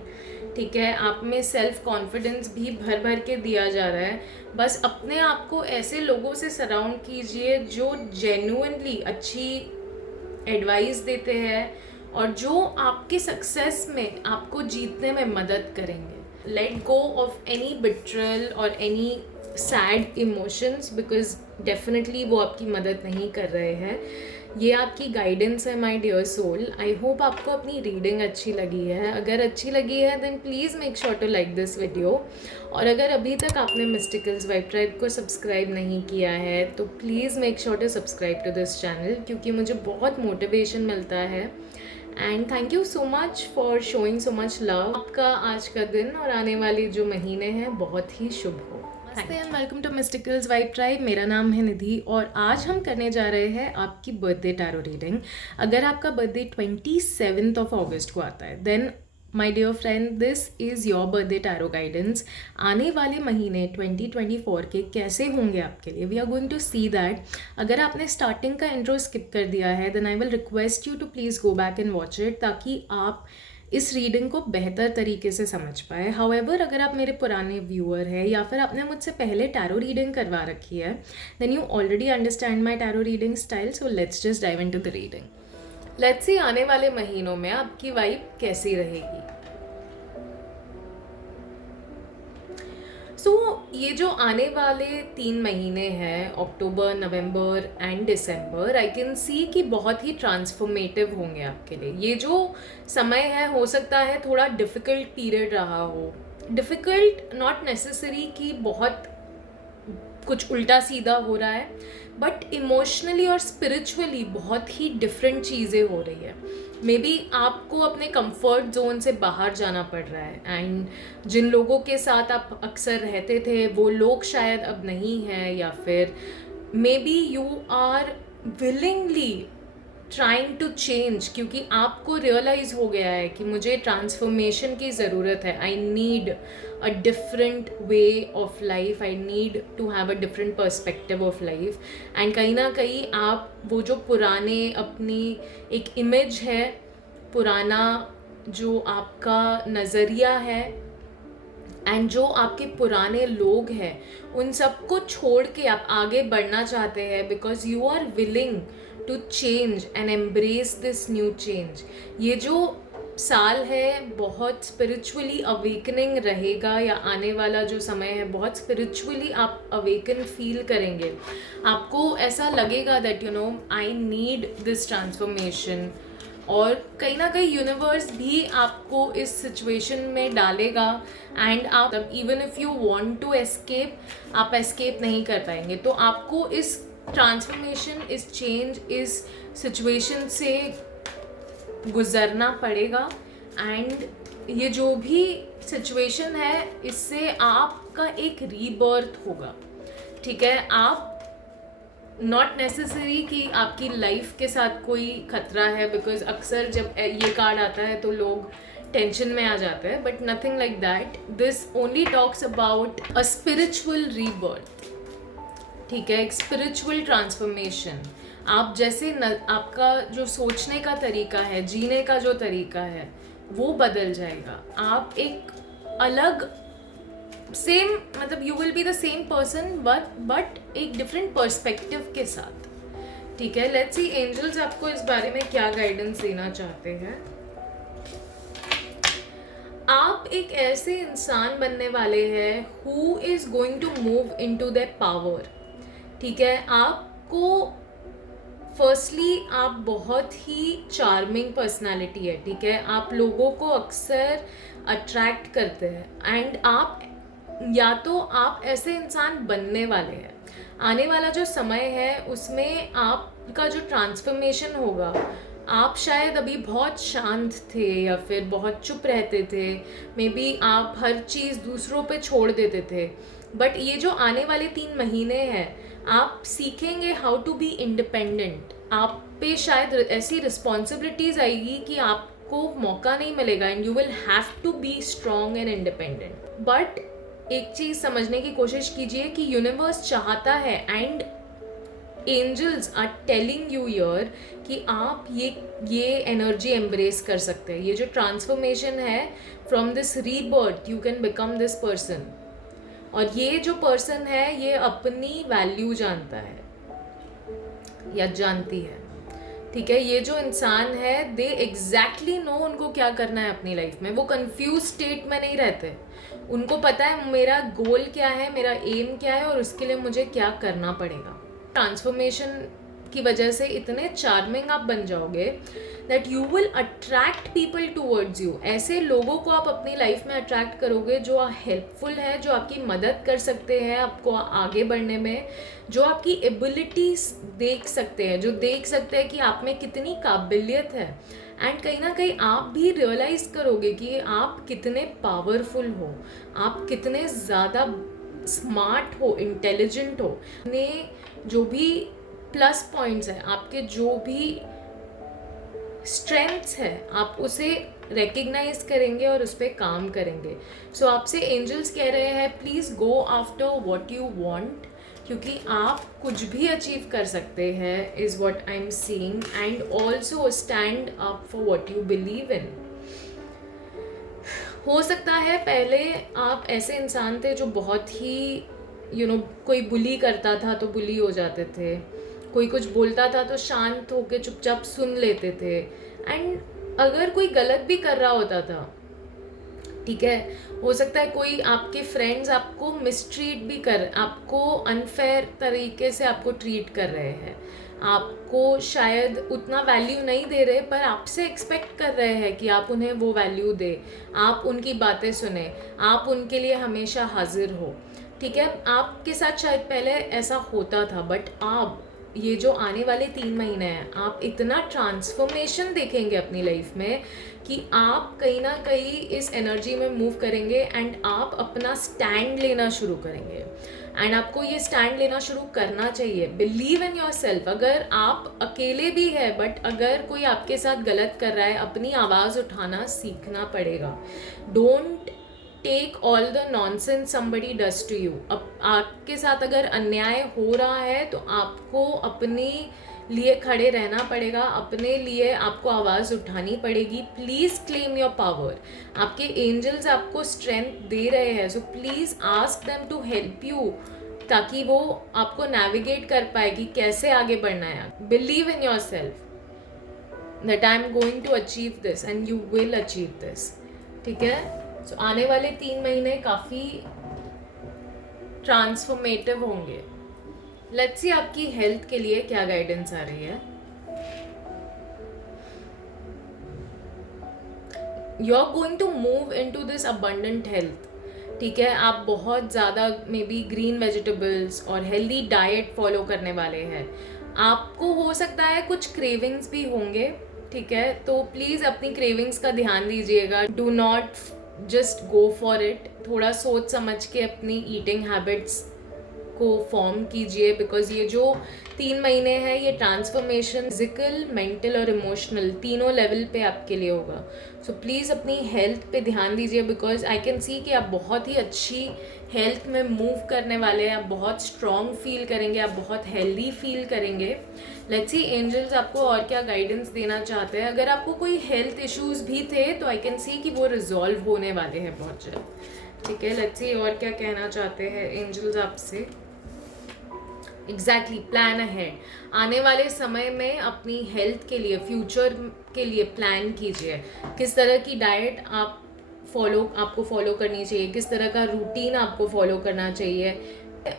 ठीक है। आप में सेल्फ कॉन्फिडेंस भी भर भर के दिया जा रहा है। बस अपने आप को ऐसे लोगों से सराउंड कीजिए जो जेन्युइनली अच्छी एडवाइस देते हैं और जो आपके सक्सेस में, आपको जीतने में मदद करेंगे। Let go of any betrayal और any sad emotions, because definitely वो आपकी मदद नहीं कर रहे हैं। ये आपकी गाइडेंस है my dear soul. I hope आपको अपनी रीडिंग अच्छी लगी है। अगर अच्छी लगी है then please make sure to like this video, और अगर अभी तक आपने मिस्टिकल्स वाइब ट्राइब को सब्सक्राइब नहीं किया है तो please make sure to subscribe to this channel, क्योंकि मुझे बहुत मोटिवेशन मिलता है। And thank you so much for showing so much love. आपका आज का दिन और आने वाले जो महीने हैं बहुत ही शुभ हो। नमस्ते and welcome to Mysticals Vibe Tribe. मेरा नाम है निधि और आज हम करने जा रहे हैं आपकी बर्थडे टैरो रीडिंग। अगर आपका बर्थडे 27 ऑफ अगस्त को आता है then my dear friend, this is your birthday tarot guidance. आने वाले महीने 2024 के कैसे होंगे आपके लिए, we are going to see that. अगर आपने स्टार्टिंग का इंट्रो स्किप कर दिया है then I will request you to please go back and watch it, ताकि आप इस रीडिंग को बेहतर तरीके से समझ पाए। हाउएवर, अगर आप मेरे पुराने व्यूअर हैं या फिर आपने मुझसे पहले टैरो रीडिंग करवा रखी है then you already understand my tarot reading style. So let's just dive into the reading. Let's see आने वाले महीनों में आपकी वाइब कैसी रहेगी। सो ये जो आने वाले 3 महीने हैं, October, November and December, I can see कि बहुत ही ट्रांसफॉर्मेटिव होंगे आपके लिए। ये जो समय है, हो सकता है थोड़ा डिफ़िकल्ट पीरियड रहा हो। डिफ़िकल्ट नॉट नेसेसरी कि बहुत कुछ उल्टा सीधा हो रहा है, बट इमोशनली और स्पिरिचुअली बहुत ही डिफरेंट चीज़ें हो रही है। मे बी आपको अपने कंफर्ट जोन से बाहर जाना पड़ रहा है, एंड जिन लोगों के साथ आप अक्सर रहते थे वो लोग शायद अब नहीं हैं, या फिर maybe you are willingly trying to change, क्योंकि आपको रियलाइज हो गया है कि मुझे ट्रांसफॉर्मेशन की ज़रूरत है। I need a different way of life, I need to have a different perspective of life. And कहीं ना कहीं आप वो जो पुराने अपनी एक इमेज है, पुराना जो आपका नज़रिया है एंड जो आपके पुराने लोग हैं, उन सबको छोड़ के आप आगे बढ़ना चाहते हैं, because you are willing to change and embrace this new change. ये जो साल है बहुत स्पिरिचुअली अवेकनिंग रहेगा, या आने वाला जो समय है बहुत स्पिरिचुअली आप अवेकन फील करेंगे। आपको ऐसा लगेगा that you know I need this transformation, और कहीं ना कहीं यूनिवर्स भी आपको इस सिचुएशन में डालेगा, एंड आप even if you want to escape, आप एस्केप नहीं कर पाएंगे। तो आपको इस ट्रांसफॉर्मेशन, इस चेंज, इस सिचुएशन से गुजरना पड़ेगा। एंड ये जो भी सिचुएशन है, इससे आपका एक रीबर्थ होगा, ठीक है। आप नॉट नेसेसरी कि आपकी लाइफ के साथ कोई खतरा है, बिकॉज अक्सर जब ये कार्ड आता है तो लोग टेंशन में आ जाते हैं, but nothing like that. This only talks about a spiritual rebirth, ठीक है, एक स्पिरिचुअल ट्रांसफॉर्मेशन। आप जैसे आपका जो सोचने का तरीका है, जीने का जो तरीका है, वो बदल जाएगा। आप एक अलग सेम, मतलब you will be the same person but एक डिफरेंट पर्सपेक्टिव के साथ, ठीक है। लेट्स सी एंजल्स आपको इस बारे में क्या गाइडेंस देना चाहते हैं। आप एक ऐसे इंसान बनने वाले हैं who is going to move into the power, ठीक है। आपको फर्स्टली आप बहुत ही चार्मिंग पर्सनालिटी है, ठीक है। आप लोगों को अक्सर अट्रैक्ट करते हैं, एंड आप या तो आप ऐसे इंसान बनने वाले हैं। आने वाला जो समय है उसमें आपका जो ट्रांसफॉर्मेशन होगा, आप शायद अभी बहुत शांत थे या फिर बहुत चुप रहते थे, मे बी आप हर चीज़ दूसरों पे छोड़ देते थे, बट ये जो आने वाले 3 महीने हैं, आप सीखेंगे हाउ टू बी इंडिपेंडेंट। आप पे शायद ऐसी रिस्पॉन्सिबिलिटीज़ आएगी कि आपको मौका नहीं मिलेगा, and you will have to be strong and independent. But एक चीज़ समझने की कोशिश कीजिए कि यूनिवर्स चाहता है, and angels are telling you here कि आप ये एनर्जी एम्ब्रेस कर सकते हैं। ये जो ट्रांसफॉर्मेशन है, from this rebirth you can become this person. और ये जो पर्सन है ये अपनी वैल्यू जानता है या जानती है, ठीक है। ये जो इंसान है, दे एग्जैक्टली नो उनको क्या करना है अपनी लाइफ में। वो कंफ्यूज स्टेट में नहीं रहते, उनको पता है मेरा गोल क्या है, मेरा एम क्या है, और उसके लिए मुझे क्या करना पड़ेगा। ट्रांसफॉर्मेशन की वजह से इतने चार्मिंग आप बन जाओगे that you will attract people towards you. ऐसे लोगों को आप अपनी लाइफ में अट्रैक्ट करोगे जो हेल्पफुल है, जो आपकी मदद कर सकते हैं आपको आगे बढ़ने में, जो आपकी एबिलिटीज देख सकते हैं, जो देख सकते हैं कि आप में कितनी काबिलियत है। एंड कहीं ना कहीं आप भी रियलाइज़ करोगे कि आप कितने पावरफुल हो, आप कितने ज़्यादा स्मार्ट हो, इंटेलिजेंट हो। ने जो भी प्लस पॉइंट्स हैं, आपके जो भी स्ट्रेंथ्स है, आप उसे रिकग्नाइज करेंगे और उस पर काम करेंगे। सो आपसे एंजल्स कह रहे हैं please go after what you want, क्योंकि आप कुछ भी अचीव कर सकते हैं, is what I am seeing. And also stand up for what you believe इन। हो सकता है पहले आप ऐसे इंसान थे जो बहुत ही कोई बुली करता था तो बुली हो जाते थे, कोई कुछ बोलता था तो शांत होकर चुपचाप सुन लेते थे, एंड अगर कोई गलत भी कर रहा होता था ठीक है। हो सकता है कोई आपके फ्रेंड्स आपको मिसट्रीट भी आपको अनफेयर तरीके से आपको ट्रीट कर रहे हैं, आपको शायद उतना वैल्यू नहीं दे रहे, पर आपसे एक्सपेक्ट कर रहे हैं कि आप उन्हें वो वैल्यू दे, आप उनकी बातें सुने, आप उनके लिए हमेशा हाजिर हो। ठीक है, आपके साथ शायद पहले ऐसा होता था, बट आप ये जो आने वाले 3 महीने हैं, आप इतना ट्रांसफॉर्मेशन देखेंगे अपनी लाइफ में कि आप कहीं ना कहीं इस एनर्जी में मूव करेंगे एंड आप अपना स्टैंड लेना शुरू करेंगे। एंड आपको ये स्टैंड लेना शुरू करना चाहिए। Believe in your self. अगर आप अकेले भी है, बट अगर कोई आपके साथ गलत कर रहा है, अपनी आवाज़ उठाना सीखना पड़ेगा। Don't take all the nonsense somebody does to you. अब आपके साथ अगर अन्याय हो रहा है तो आपको अपने लिए खड़े रहना पड़ेगा, अपने लिए आपको आवाज़ उठानी पड़ेगी। Please claim your power. आपके एंजल्स आपको स्ट्रेंथ दे रहे हैं, so please ask them to help you, ताकि वो आपको नेविगेट कर पाए कि कैसे आगे बढ़ना है। Believe in yourself that I am going to achieve this and you will achieve this. ठीक है, सो आने वाले 3 महीने काफ़ी ट्रांसफॉर्मेटिव होंगे। लेट्स सी आपकी हेल्थ के लिए क्या गाइडेंस आ रही है। You are going to move into this abundant health. ठीक है, आप बहुत ज़्यादा मे बी ग्रीन वेजिटेबल्स और हेल्दी डाइट फॉलो करने वाले हैं। आपको हो सकता है कुछ क्रेविंग्स भी होंगे। ठीक है, तो प्लीज़ अपनी क्रेविंग्स का ध्यान दीजिएगा। Do not just go for it. थोड़ा सोच समझ के अपनी ईटिंग हैबिट्स को फॉर्म कीजिए, बिकॉज ये जो 3 महीने हैं ये ट्रांसफॉर्मेशन फिजिकल, मेंटल और इमोशनल तीनों लेवल पे आपके लिए होगा। सो प्लीज़ अपनी हेल्थ पे ध्यान दीजिए, बिकॉज आई कैन सी कि आप बहुत ही अच्छी हेल्थ में मूव करने वाले हैं। आप बहुत स्ट्रॉन्ग फील करेंगे, आप बहुत हेल्दी फील करेंगे। लेट्स सी एंजल्स आपको और क्या गाइडेंस देना चाहते हैं। अगर आपको कोई हेल्थ इश्यूज भी थे तो आई कैन सी कि वो रिजॉल्व होने वाले हैं बहुत जल्द। ठीक है, लेट्स सी और क्या कहना चाहते हैं एंजल्स आपसे। Exactly, plan ahead. आने वाले समय में अपनी हेल्थ के लिए, फ्यूचर के लिए प्लान कीजिए। किस तरह की डाइट आपको फॉलो करनी चाहिए, किस तरह का रूटीन आपको फॉलो करना चाहिए।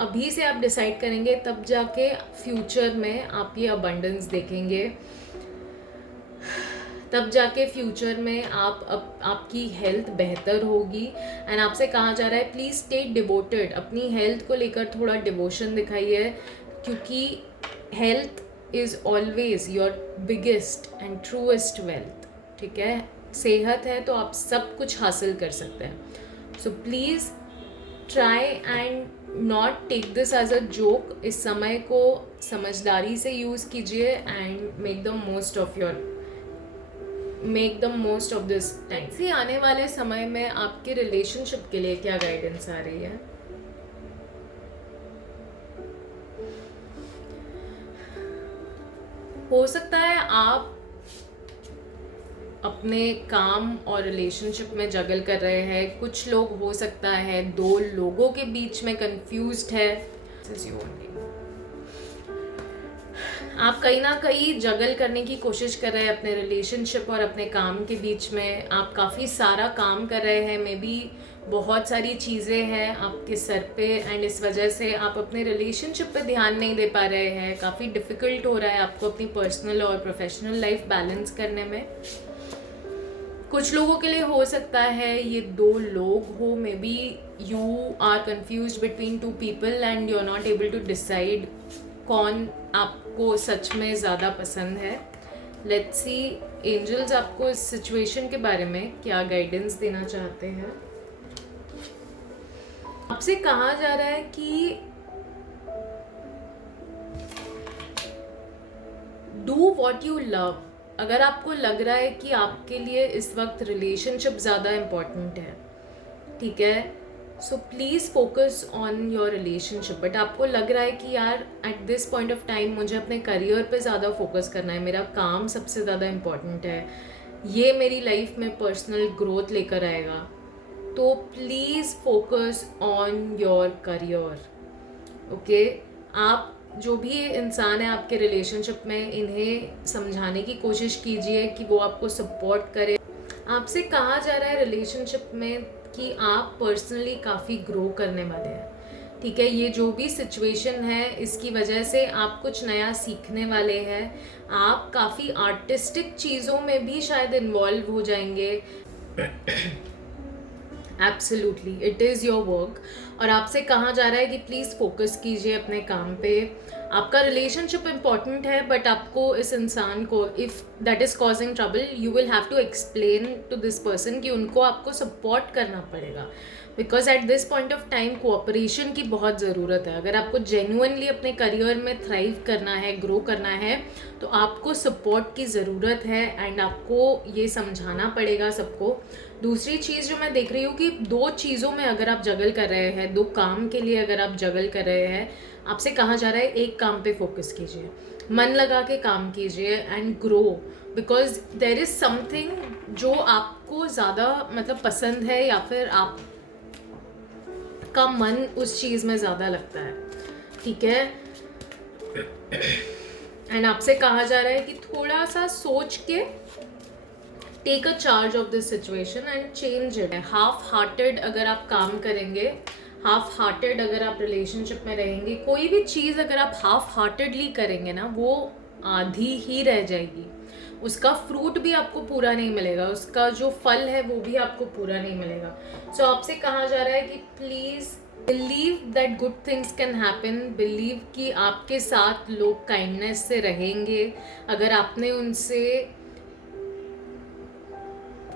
अभी से आप डिसाइड करेंगे, तब जाके फ्यूचर में आप ये अबंडेंस देखेंगे। तब जाके फ्यूचर में आपकी हेल्थ बेहतर होगी। एंड आपसे कहा जा रहा है प्लीज़ स्टे डिवोटेड। अपनी हेल्थ को लेकर थोड़ा डिवोशन दिखाइए, क्योंकि health is always your biggest and truest wealth. ठीक है, सेहत है तो आप सब कुछ हासिल कर सकते हैं। So please try and not take this as a joke. इस समय को समझदारी से यूज़ कीजिए and make the most of this time. See आने वाले समय में आपके रिलेशनशिप के लिए क्या गाइडेंस आ रही है। हो सकता है आप अपने काम और रिलेशनशिप में जगल कर रहे हैं। कुछ लोग हो सकता है 2 लोगों के बीच में कंफ्यूज्ड है। आप कहीं ना कहीं जगल करने की कोशिश कर रहे हैं अपने रिलेशनशिप और अपने काम के बीच में। आप काफ़ी सारा काम कर रहे हैं, मे बी बहुत सारी चीज़ें हैं आपके सर पे, एंड इस वजह से आप अपने रिलेशनशिप पे ध्यान नहीं दे पा रहे हैं। काफ़ी डिफ़िकल्ट हो रहा है आपको अपनी पर्सनल और प्रोफेशनल लाइफ बैलेंस करने में। कुछ लोगों के लिए हो सकता है ये 2 लोग हो, maybe you are confused between 2 people and you are not able to decide कौन आपको सच में ज़्यादा पसंद है। लेट्स सी एंजल्स आपको इस सिचुएशन के बारे में क्या गाइडेंस देना चाहते हैं। आपसे कहा जा रहा है कि डू वॉट यू लव। अगर आपको लग रहा है कि आपके लिए इस वक्त रिलेशनशिप ज़्यादा इम्पॉर्टेंट है, ठीक है, so please focus on your relationship. But आपको लग रहा है कि यार eight this point of time मुझे अपने करियर पे ज़्यादा फोकस करना है, मेरा काम सबसे ज़्यादा इम्पॉर्टेंट है, ये मेरी लाइफ में पर्सनल ग्रोथ लेकर आएगा, तो please focus on your career. Okay, आप जो भी इंसान है आपके रिलेशनशिप में, इन्हें समझाने की कोशिश कीजिए कि वो आपको सपोर्ट करे। आपसे कहा जा रहा है रिलेशनशिप में कि आप पर्सनली काफ़ी ग्रो करने वाले हैं, ठीक है। ये जो भी सिचुएशन है इसकी वजह से आप कुछ नया सीखने वाले हैं। आप काफ़ी आर्टिस्टिक चीज़ों में भी शायद इन्वॉल्व हो जाएंगे। Absolutely it is your work. और आपसे कहा जा रहा है कि प्लीज़ फोकस कीजिए अपने काम पे। आपका रिलेशनशिप इम्पॉर्टेंट है, बट आपको इस इंसान को, if that is causing trouble, you will have to explain to this person कि उनको आपको सपोर्ट करना पड़ेगा। Because at this point of time cooperation की बहुत ज़रूरत है। अगर आपको जेन्युइनली अपने करियर में थ्राइव करना है, ग्रो करना है, तो आपको सपोर्ट की ज़रूरत है एंड आपको ये समझाना पड़ेगा सबको। दूसरी चीज़ जो मैं देख रही हूँ कि 2 चीज़ों में अगर आप जगल कर रहे हैं, 2 काम के लिए अगर आप जगल कर रहे हैं, आपसे कहा जा रहा है एक काम पे फोकस कीजिए, मन लगा के काम कीजिए and grow. Because there is something जो आपको ज़्यादा मतलब पसंद है, या फिर आप का मन उस चीज़ में ज़्यादा लगता है, ठीक है। एंड आपसे कहा जा रहा है कि थोड़ा सा सोच के take a charge of this situation and change it. Half hearted अगर आप काम करेंगे, हाफ हार्टेड अगर आप रिलेशनशिप में रहेंगे, कोई भी चीज़ अगर आप हाफ हार्टेडली करेंगे ना, वो आधी ही रह जाएगी। उसका फ्रूट भी आपको पूरा नहीं मिलेगा, उसका जो फल है वो भी आपको पूरा नहीं मिलेगा। सो आपसे कहा जा रहा है कि please believe that good things can happen. Believe कि आपके साथ लोग काइंडनेस से रहेंगे। अगर आपने उनसे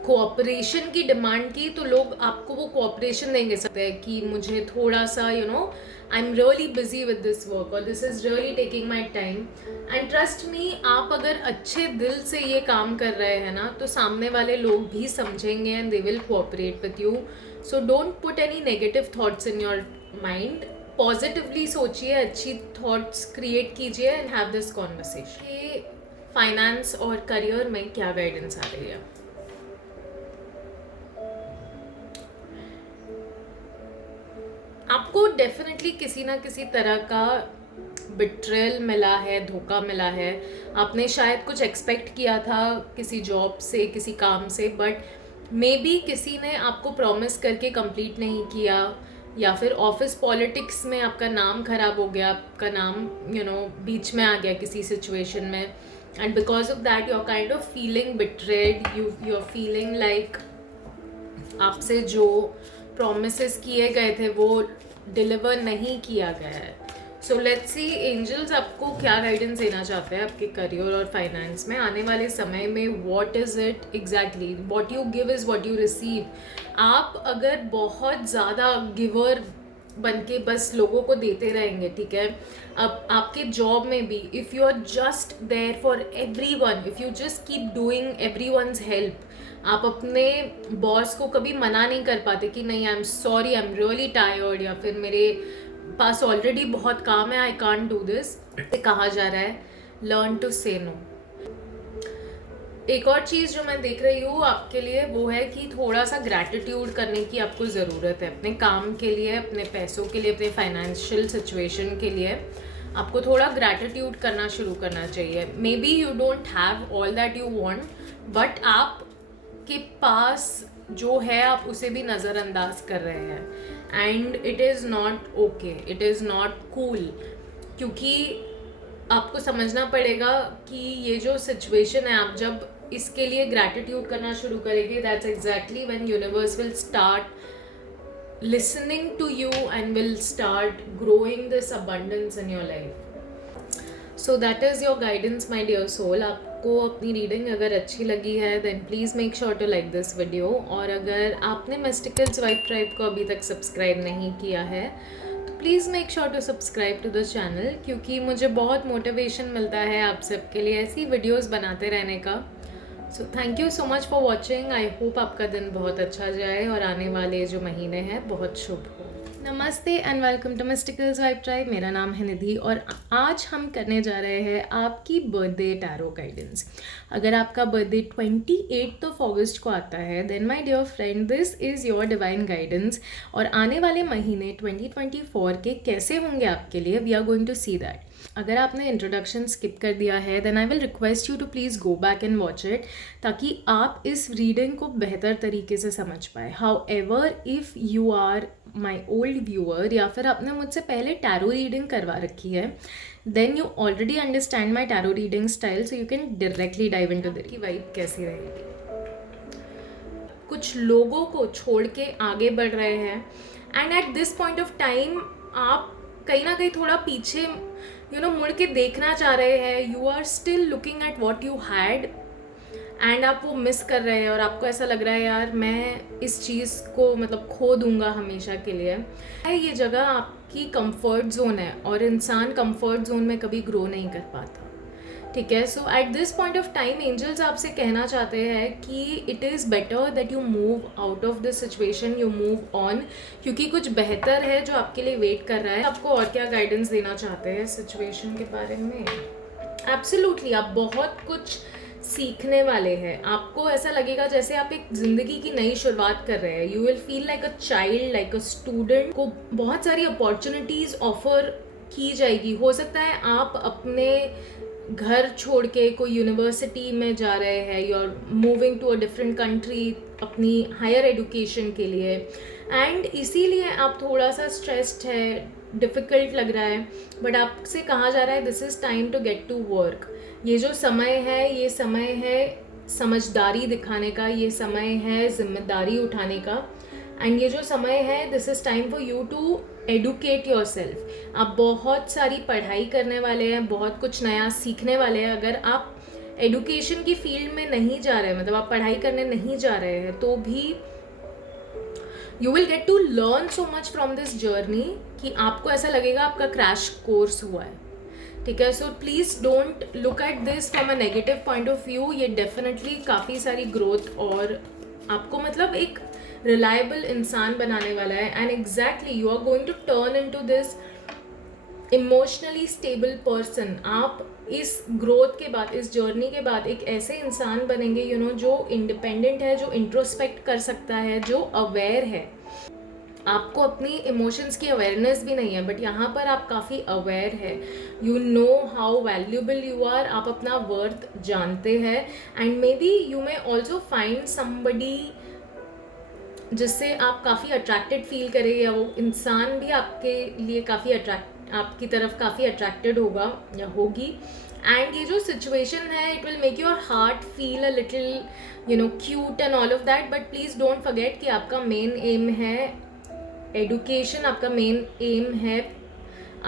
कोऑपरेशन की डिमांड की तो लोग आपको वो कोऑपरेशन देंगे। सकते हैं कि मुझे थोड़ा सा I am really busy with this work और this is really taking my time. And trust me, आप अगर अच्छे दिल से ये काम कर रहे हैं ना, तो सामने वाले लोग भी समझेंगे and they will cooperate with you. So don't put any negative thoughts in your mind. Positively सोचिए, अच्छी थॉट्स क्रिएट कीजिए एंड हैव दिस कॉन्वर्सेशन। ये फाइनेंस और करियर में क्या गाइडेंस आ रही है? आपको डेफिनेटली किसी ना किसी तरह का बिट्रेल मिला है, धोखा मिला है। आपने शायद कुछ एक्सपेक्ट किया था किसी जॉब से, किसी काम से, बट मे बी किसी ने आपको प्रॉमिस करके कंप्लीट नहीं किया, या फिर ऑफिस पॉलिटिक्स में आपका नाम खराब हो गया, आपका नाम बीच में आ गया किसी सिचुएशन में, and because of that you are kind of feeling betrayed. You are feeling like आपसे जो प्रॉमिसेस किए गए थे वो डिलीवर नहीं किया गया है। सो लेट्स सी एंजल्स आपको क्या गाइडेंस देना चाहते हैं आपके करियर और फाइनेंस में आने वाले समय में। What is it exactly? What you give is what you receive. आप अगर बहुत ज़्यादा गिवर बन के बस लोगों को देते रहेंगे, ठीक है, अब आपके जॉब में भी if you are just there for everyone, if you just keep doing everyone's help, आप अपने बॉस को कभी मना नहीं कर पाते कि नहीं I am sorry, I am really tired, या फिर मेरे पास ऑलरेडी बहुत काम है, आई कांट डू दिस। कहा जा रहा है लर्न टू से नो। एक और चीज़ जो मैं देख रही हूँ आपके लिए वो है कि थोड़ा सा ग्रैटिट्यूड करने की आपको ज़रूरत है अपने काम के लिए, अपने पैसों के लिए, अपने फाइनेंशियल सिचुएशन के लिए। आपको थोड़ा ग्रैटिट्यूड करना शुरू करना चाहिए। May be you don't have all that you want, but आप के पास जो है आप उसे भी नज़रअंदाज कर रहे हैं and it is not okay, it is not cool. क्योंकि आपको समझना पड़ेगा कि ये जो सिचुएशन है, आप जब इसके लिए ग्रैटिट्यूड करना शुरू करेंगे, that's exactly when universe will start listening to you and will start growing this abundance in your life. So that is your guidance my dear soul. आपको अपनी रीडिंग अगर अच्छी लगी है then please make sure to like this video. और अगर आपने Mysticals Vibe Tribe को अभी तक सब्सक्राइब नहीं किया है तो please make sure to subscribe to the channel, क्योंकि मुझे बहुत मोटिवेशन मिलता है आप सबके लिए ऐसी वीडियोस बनाते रहने का। So thank you so much for watching. I hope आपका दिन बहुत अच्छा जाए और आने वाले जो महीने हैं बहुत शुभ हो। नमस्ते and welcome to Mysticals Vibe Tribe. मेरा नाम है निधि और आज हम करने जा रहे हैं आपकी बर्थडे टैरो गाइडेंस। अगर आपका बर्थडे 28 ऑफ अगस्त को आता है then my dear friend this is your divine guidance. और आने वाले महीने 2024 के कैसे होंगे आपके लिए, we are going to see that. अगर आपने इंट्रोडक्शन स्किप कर दिया है then I will request you to please go back and watch it, ताकि आप इस रीडिंग को बेहतर तरीके से समझ पाए. However if you are my old viewer या फिर आपने मुझसे पहले टैरो रीडिंग करवा रखी है, then you already understand my tarot reading style, so you can directly dive into the की वाइब कैसी रहेगी. कुछ लोगों को छोड़ के आगे बढ़ रहे हैं and at this point of time आप कहीं ना कहीं थोड़ा पीछे मुड़ के देखना चाह रहे हैं. You are still looking at what you had and आप वो मिस कर रहे हैं और आपको ऐसा लग रहा है यार मैं इस चीज़ को मतलब खो दूंगा हमेशा के लिए. ये जगह आपकी कंफर्ट जोन है और इंसान कंफर्ट जोन में कभी ग्रो नहीं कर पाता. ठीक है, so at this point of time angels आपसे कहना चाहते हैं कि it is better that you move out of this situation, you move on, क्योंकि कुछ बेहतर है जो आपके लिए वेट कर रहा है. आपको और क्या गाइडेंस देना चाहते हैं सिचुएशन के बारे में? एब्सोल्युटली, आप बहुत कुछ सीखने वाले हैं. आपको ऐसा लगेगा जैसे आप एक ज़िंदगी की नई शुरुआत कर रहे हैं. You will feel like a child, like a student. को बहुत सारी अपॉर्चुनिटीज़ ऑफर की जाएगी. हो सकता है आप अपने घर छोड़ के कोई यूनिवर्सिटी में जा रहे हैं, you are moving to a different country अपनी हायर एजुकेशन के लिए, एंड इसीलिए आप थोड़ा सा स्ट्रेस्ड है, डिफ़िकल्ट लग रहा है, बट आपसे कहा जा रहा है this is time to get to work. ये जो समय है, ये समय है समझदारी दिखाने का, ये समय है जिम्मेदारी उठाने का, एंड ये जो समय है this is time for you to educate yourself. आप बहुत सारी पढ़ाई करने वाले हैं, बहुत कुछ नया सीखने वाले हैं. अगर आप एडुकेशन की फील्ड में नहीं जा रहे हैं, मतलब आप पढ़ाई करने नहीं जा रहे हैं, तो भी you will get to learn so much from this journey कि आपको ऐसा लगेगा आपका क्रैश कोर्स हुआ है. ठीक है, so please don't look at this from a negative point of view. ये डेफिनेटली काफ़ी सारी ग्रोथ और आपको मतलब एक रिलायबल इंसान बनाने वाला है. And exactly you are going to turn into this emotionally stable person. आप इस ग्रोथ के बाद, इस जर्नी के बाद एक ऐसे इंसान बनेंगे जो इंडिपेंडेंट है, जो इंट्रोस्पेक्ट कर सकता है, जो अवेयर है. आपको अपनी इमोशंस की अवेयरनेस भी नहीं है, बट यहाँ पर आप काफ़ी अवेयर है. You know how valuable you are. आप अपना वर्थ जानते हैं and maybe you may also find somebody जिससे आप काफ़ी अट्रैक्टेड फील करें, या वो इंसान भी आपके लिए काफ़ी आपकी तरफ काफ़ी अट्रैक्टेड होगा या होगी. एंड ये जो सिचुएशन है it will make your heart feel a little cute and all of that, but please don't forget कि आपका मेन एम है एडुकेशन. आपका मेन एम है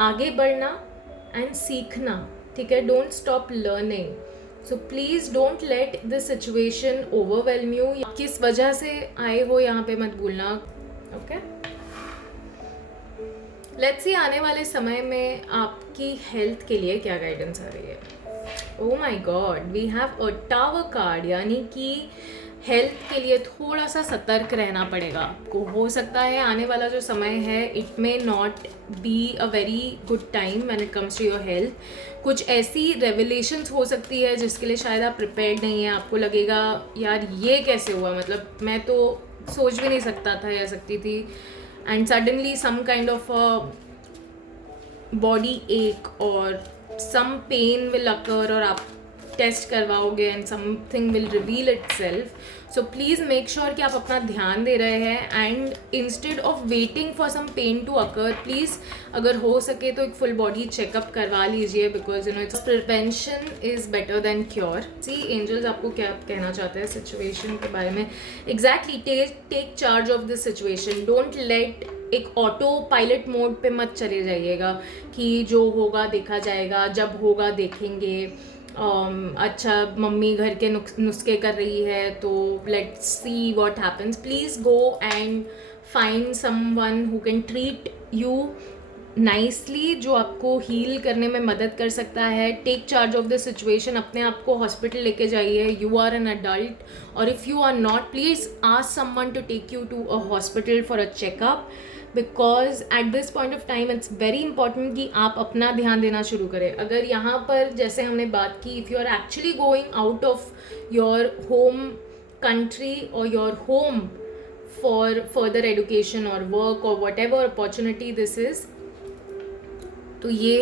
आगे बढ़ना एंड सीखना. ठीक है, don't stop learning. So please don't let this situation overwhelm you. किस वजह से आए हो यहाँ पे मत भूलना. ओके, लेट्स सी आने वाले समय में आपकी हेल्थ के लिए क्या गाइडेंस आ रही है. Oh my God, we have a tower card, यानी कि हेल्थ के लिए थोड़ा सा सतर्क रहना पड़ेगा आपको. हो सकता है आने वाला जो समय है it may not be a very good time when it comes to your health. कुछ ऐसी रेवलेशंस हो सकती है जिसके लिए शायद आप प्रिपेयर्ड नहीं हैं. आपको लगेगा यार ये कैसे हुआ, मतलब मैं तो सोच भी नहीं सकता था या सकती थी, and suddenly some kind of body एक और सम पेन विल अकर और आप टेस्ट करवाओगे and something will reveal itself. So please make sure कि आप अपना ध्यान दे रहे हैं and instead of waiting for some pain to occur, please अगर हो सके तो एक फुल बॉडी चेकअप करवा लीजिए, because it's prevention is better than cure. See angels आपको क्या कहना चाहते हैं सिचुएशन के बारे में. Exactly, take charge of this situation. Don't let एक ऑटो पायलट मोड पे मत चले जाइएगा कि जो होगा देखा जाएगा, जब होगा देखेंगे. अच्छा मम्मी घर के नुस्खे कर रही है तो let's see what happens. Please go and find someone who can treat you nicely, जो आपको हील करने में मदद कर सकता है. Take charge of the situation. अपने आप को हॉस्पिटल लेके जाइए. यू आर एन अडल्ट, और if you are not, please ask someone to take you to a hospital for a checkup, because at this point of time it's very important कि आप अपना ध्यान देना शुरू करें. अगर यहाँ पर जैसे हमने बात की, if you are actually going out of your home country or your home for further education or work or whatever opportunity this is, तो ये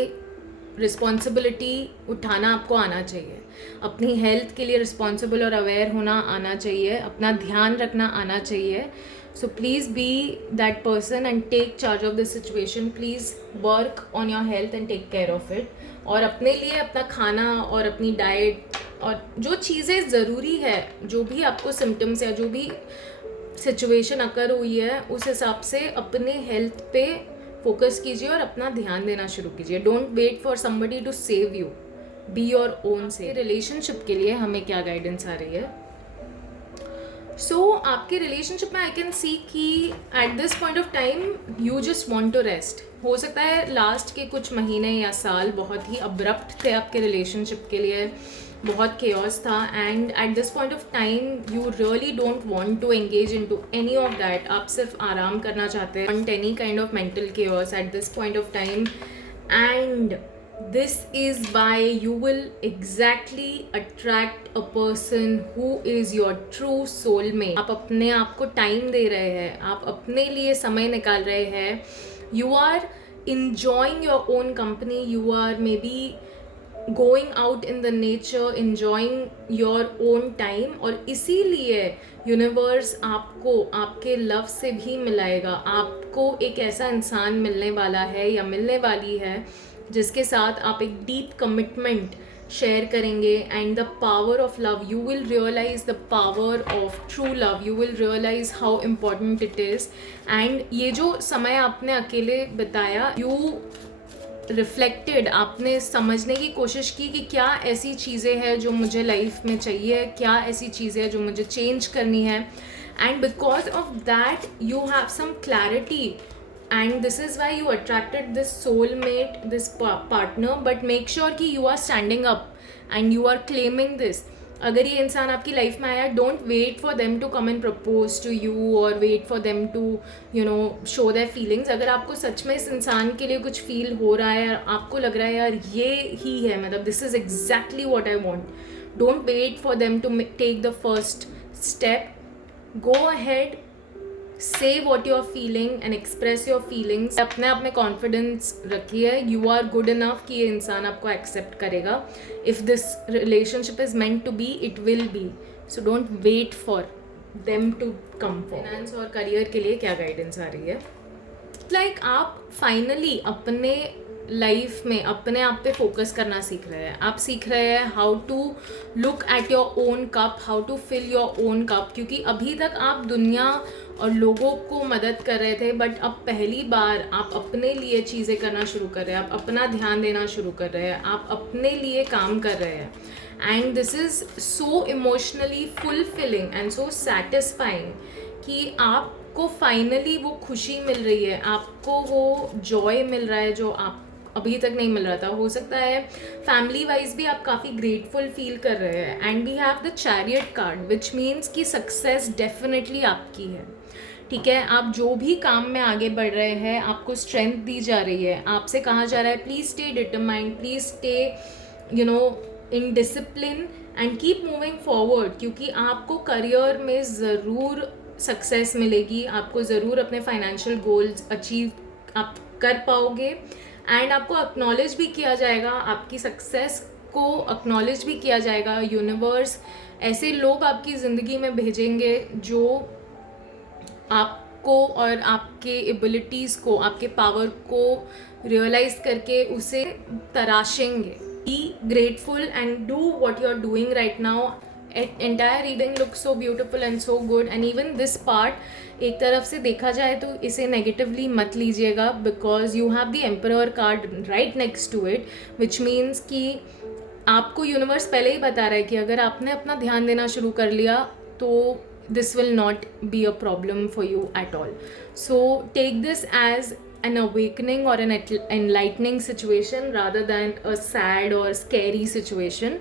रिस्पॉन्सिबिलिटी उठाना आपको आना चाहिए, अपनी हेल्थ के लिए रिस्पॉन्सिबल और अवेयर होना आना चाहिए, अपना ध्यान रखना आना चाहिए. So please be that person and take charge of this situation. Please work on your health and take care of it. और अपने लिए अपना खाना और अपनी डाइट और जो चीज़ें ज़रूरी है, जो भी आपको सिम्टम्स या जो भी सिचुएशन अकर हुई है, उस हिसाब से अपने हेल्थ पे फोकस कीजिए और अपना ध्यान देना शुरू कीजिए. Don't wait for somebody to save you, be your own save. Relationship के लिए हमें क्या गाइडेंस आ रही है? सो आपके रिलेशनशिप में आई कैन सी कि at this point of time you just want to rest. हो सकता है लास्ट के कुछ महीने या साल बहुत ही अब्रप्ट थे आपके रिलेशनशिप के लिए, बहुत केओस था, and at this point of time you really don't want to engage into any of that. आप सिर्फ आराम करना चाहते हैं, want any kind of mental chaos at this point of time. And this is why you will exactly attract a person who is your true soulmate. आप अपने आप को टाइम दे रहे हैं, आप अपने लिए समय निकाल रहे हैं, you are enjoying your own company, you are maybe going out in the nature, enjoying your own time. और इसीलिए यूनिवर्स आपको आपके लव से भी मिलाएगा. आपको एक ऐसा इंसान मिलने वाला है या मिलने वाली है जिसके साथ आप एक डीप कमिटमेंट शेयर करेंगे. And the power of love, you will realise the power of true love, you will realise how important it is. And ये जो समय आपने अकेले बिताया, यू रिफ्लेक्टेड, आपने समझने की कोशिश की कि क्या ऐसी चीज़ें हैं जो मुझे लाइफ में चाहिए, क्या ऐसी चीज़ें हैं जो मुझे चेंज करनी है. And because of that you have some clarity. And this is why you attracted this soulmate, this partner. But make sure कि you are standing up and you are claiming this. अगर ये इंसान आपकी life में आया, don't wait for them to come and propose to you or wait for them to show their feelings. अगर आपको सच में इस इंसान के लिए कुछ फील हो रहा है, आपको लग रहा है यार ये ही है, मतलब this is exactly what I want, don't wait for them to take the first step. Go ahead, say what you're feeling and express your feelings. अपने आप में कॉन्फिडेंस रखिए. you are good enough कि ये इंसान आपको एक्सेप्ट करेगा. if this relationship is meant to be, it will be. so don't wait for them to come forward. Finance और करियर के लिए क्या गाइडेंस आ रही है? लाइक आप फाइनली अपने लाइफ में अपने आप पे फोकस करना सीख रहे हैं. आप सीख रहे हैं how to look at your own cup, how to fill your own cup. क्योंकि अभी तक आप दुनिया और लोगों को मदद कर रहे थे, बट अब पहली बार आप अपने लिए चीज़ें करना शुरू कर रहे हैं, आप अपना ध्यान देना शुरू कर रहे हैं, आप अपने लिए काम कर रहे हैं. And this is so emotionally fulfilling and so satisfying कि आपको फाइनली वो खुशी मिल रही है, आपको वो जॉय मिल रहा है जो आप अभी तक नहीं मिल रहा था. हो सकता है फैमिली वाइज भी आप काफ़ी ग्रेटफुल फील कर रहे हैं. And we have the chariot card which means कि सक्सेस डेफिनेटली आपकी है. ठीक है, आप जो भी काम में आगे बढ़ रहे हैं, आपको स्ट्रेंथ दी जा रही है, आपसे कहा जा रहा है please stay determined, please stay in discipline and keep moving forward. क्योंकि आपको करियर में ज़रूर सक्सेस मिलेगी, आपको ज़रूर अपने फाइनेंशियल गोल्स अचीव आप कर पाओगे. एंड आपको एक्नॉलेज भी किया जाएगा, आपकी सक्सेस को एक्नॉलेज भी किया जाएगा. यूनिवर्स ऐसे लोग आपकी ज़िंदगी में भेजेंगे जो आपको और आपके एबिलिटीज़ को, आपके पावर को रियलाइज़ करके उसे तराशेंगे. Be grateful and do what you are doing right now. Entire reading looks so beautiful and so good. And even this part एक तरफ से देखा जाए तो इसे नेगेटिवली मत लीजिएगा, because you have the emperor card right next to it, which means कि आपको यूनिवर्स पहले ही बता रहा है कि अगर आपने अपना ध्यान देना शुरू कर लिया तो this will not be a problem for you at all. So take this as an awakening or an enlightening situation rather than a sad or scary situation.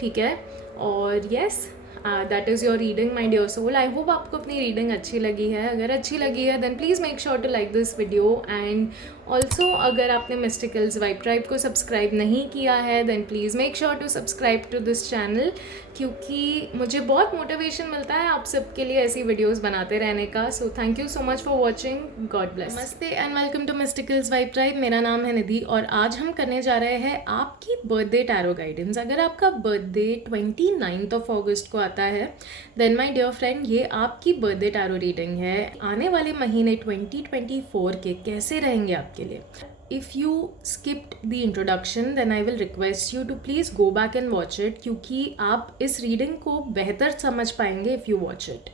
ठीक है, और yes, that is your reading my dear soul. I hope आपको अपनी reading अच्छी लगी है. अगर अच्छी लगी है then please make sure to like this video. And also अगर आपने मिस्टिकल्स वाइब ट्राइब को सब्सक्राइब नहीं किया है then please make sure to subscribe to this channel, क्योंकि मुझे बहुत मोटिवेशन मिलता है आप सबके लिए ऐसी वीडियोस बनाते रहने का. So thank you so much for watching. God bless. नमस्ते and welcome to Mysticals Vibe Tribe. मेरा नाम है निधि और आज हम करने जा रहे हैं आपकी बर्थडे टैरो गाइडेंस. अगर आपका बर्थडे 29 ऑफ अगस्त को आता है देन माय डियर फ्रेंड ये आपकी बर्थडे टैरो रीडिंग है. आने वाले महीने 2024 के कैसे रहेंगे आपके लिए. If you skipped the introduction then I will request you to please go back and watch it, क्योंकि आप इस रीडिंग को बेहतर समझ पाएंगे if you watch it.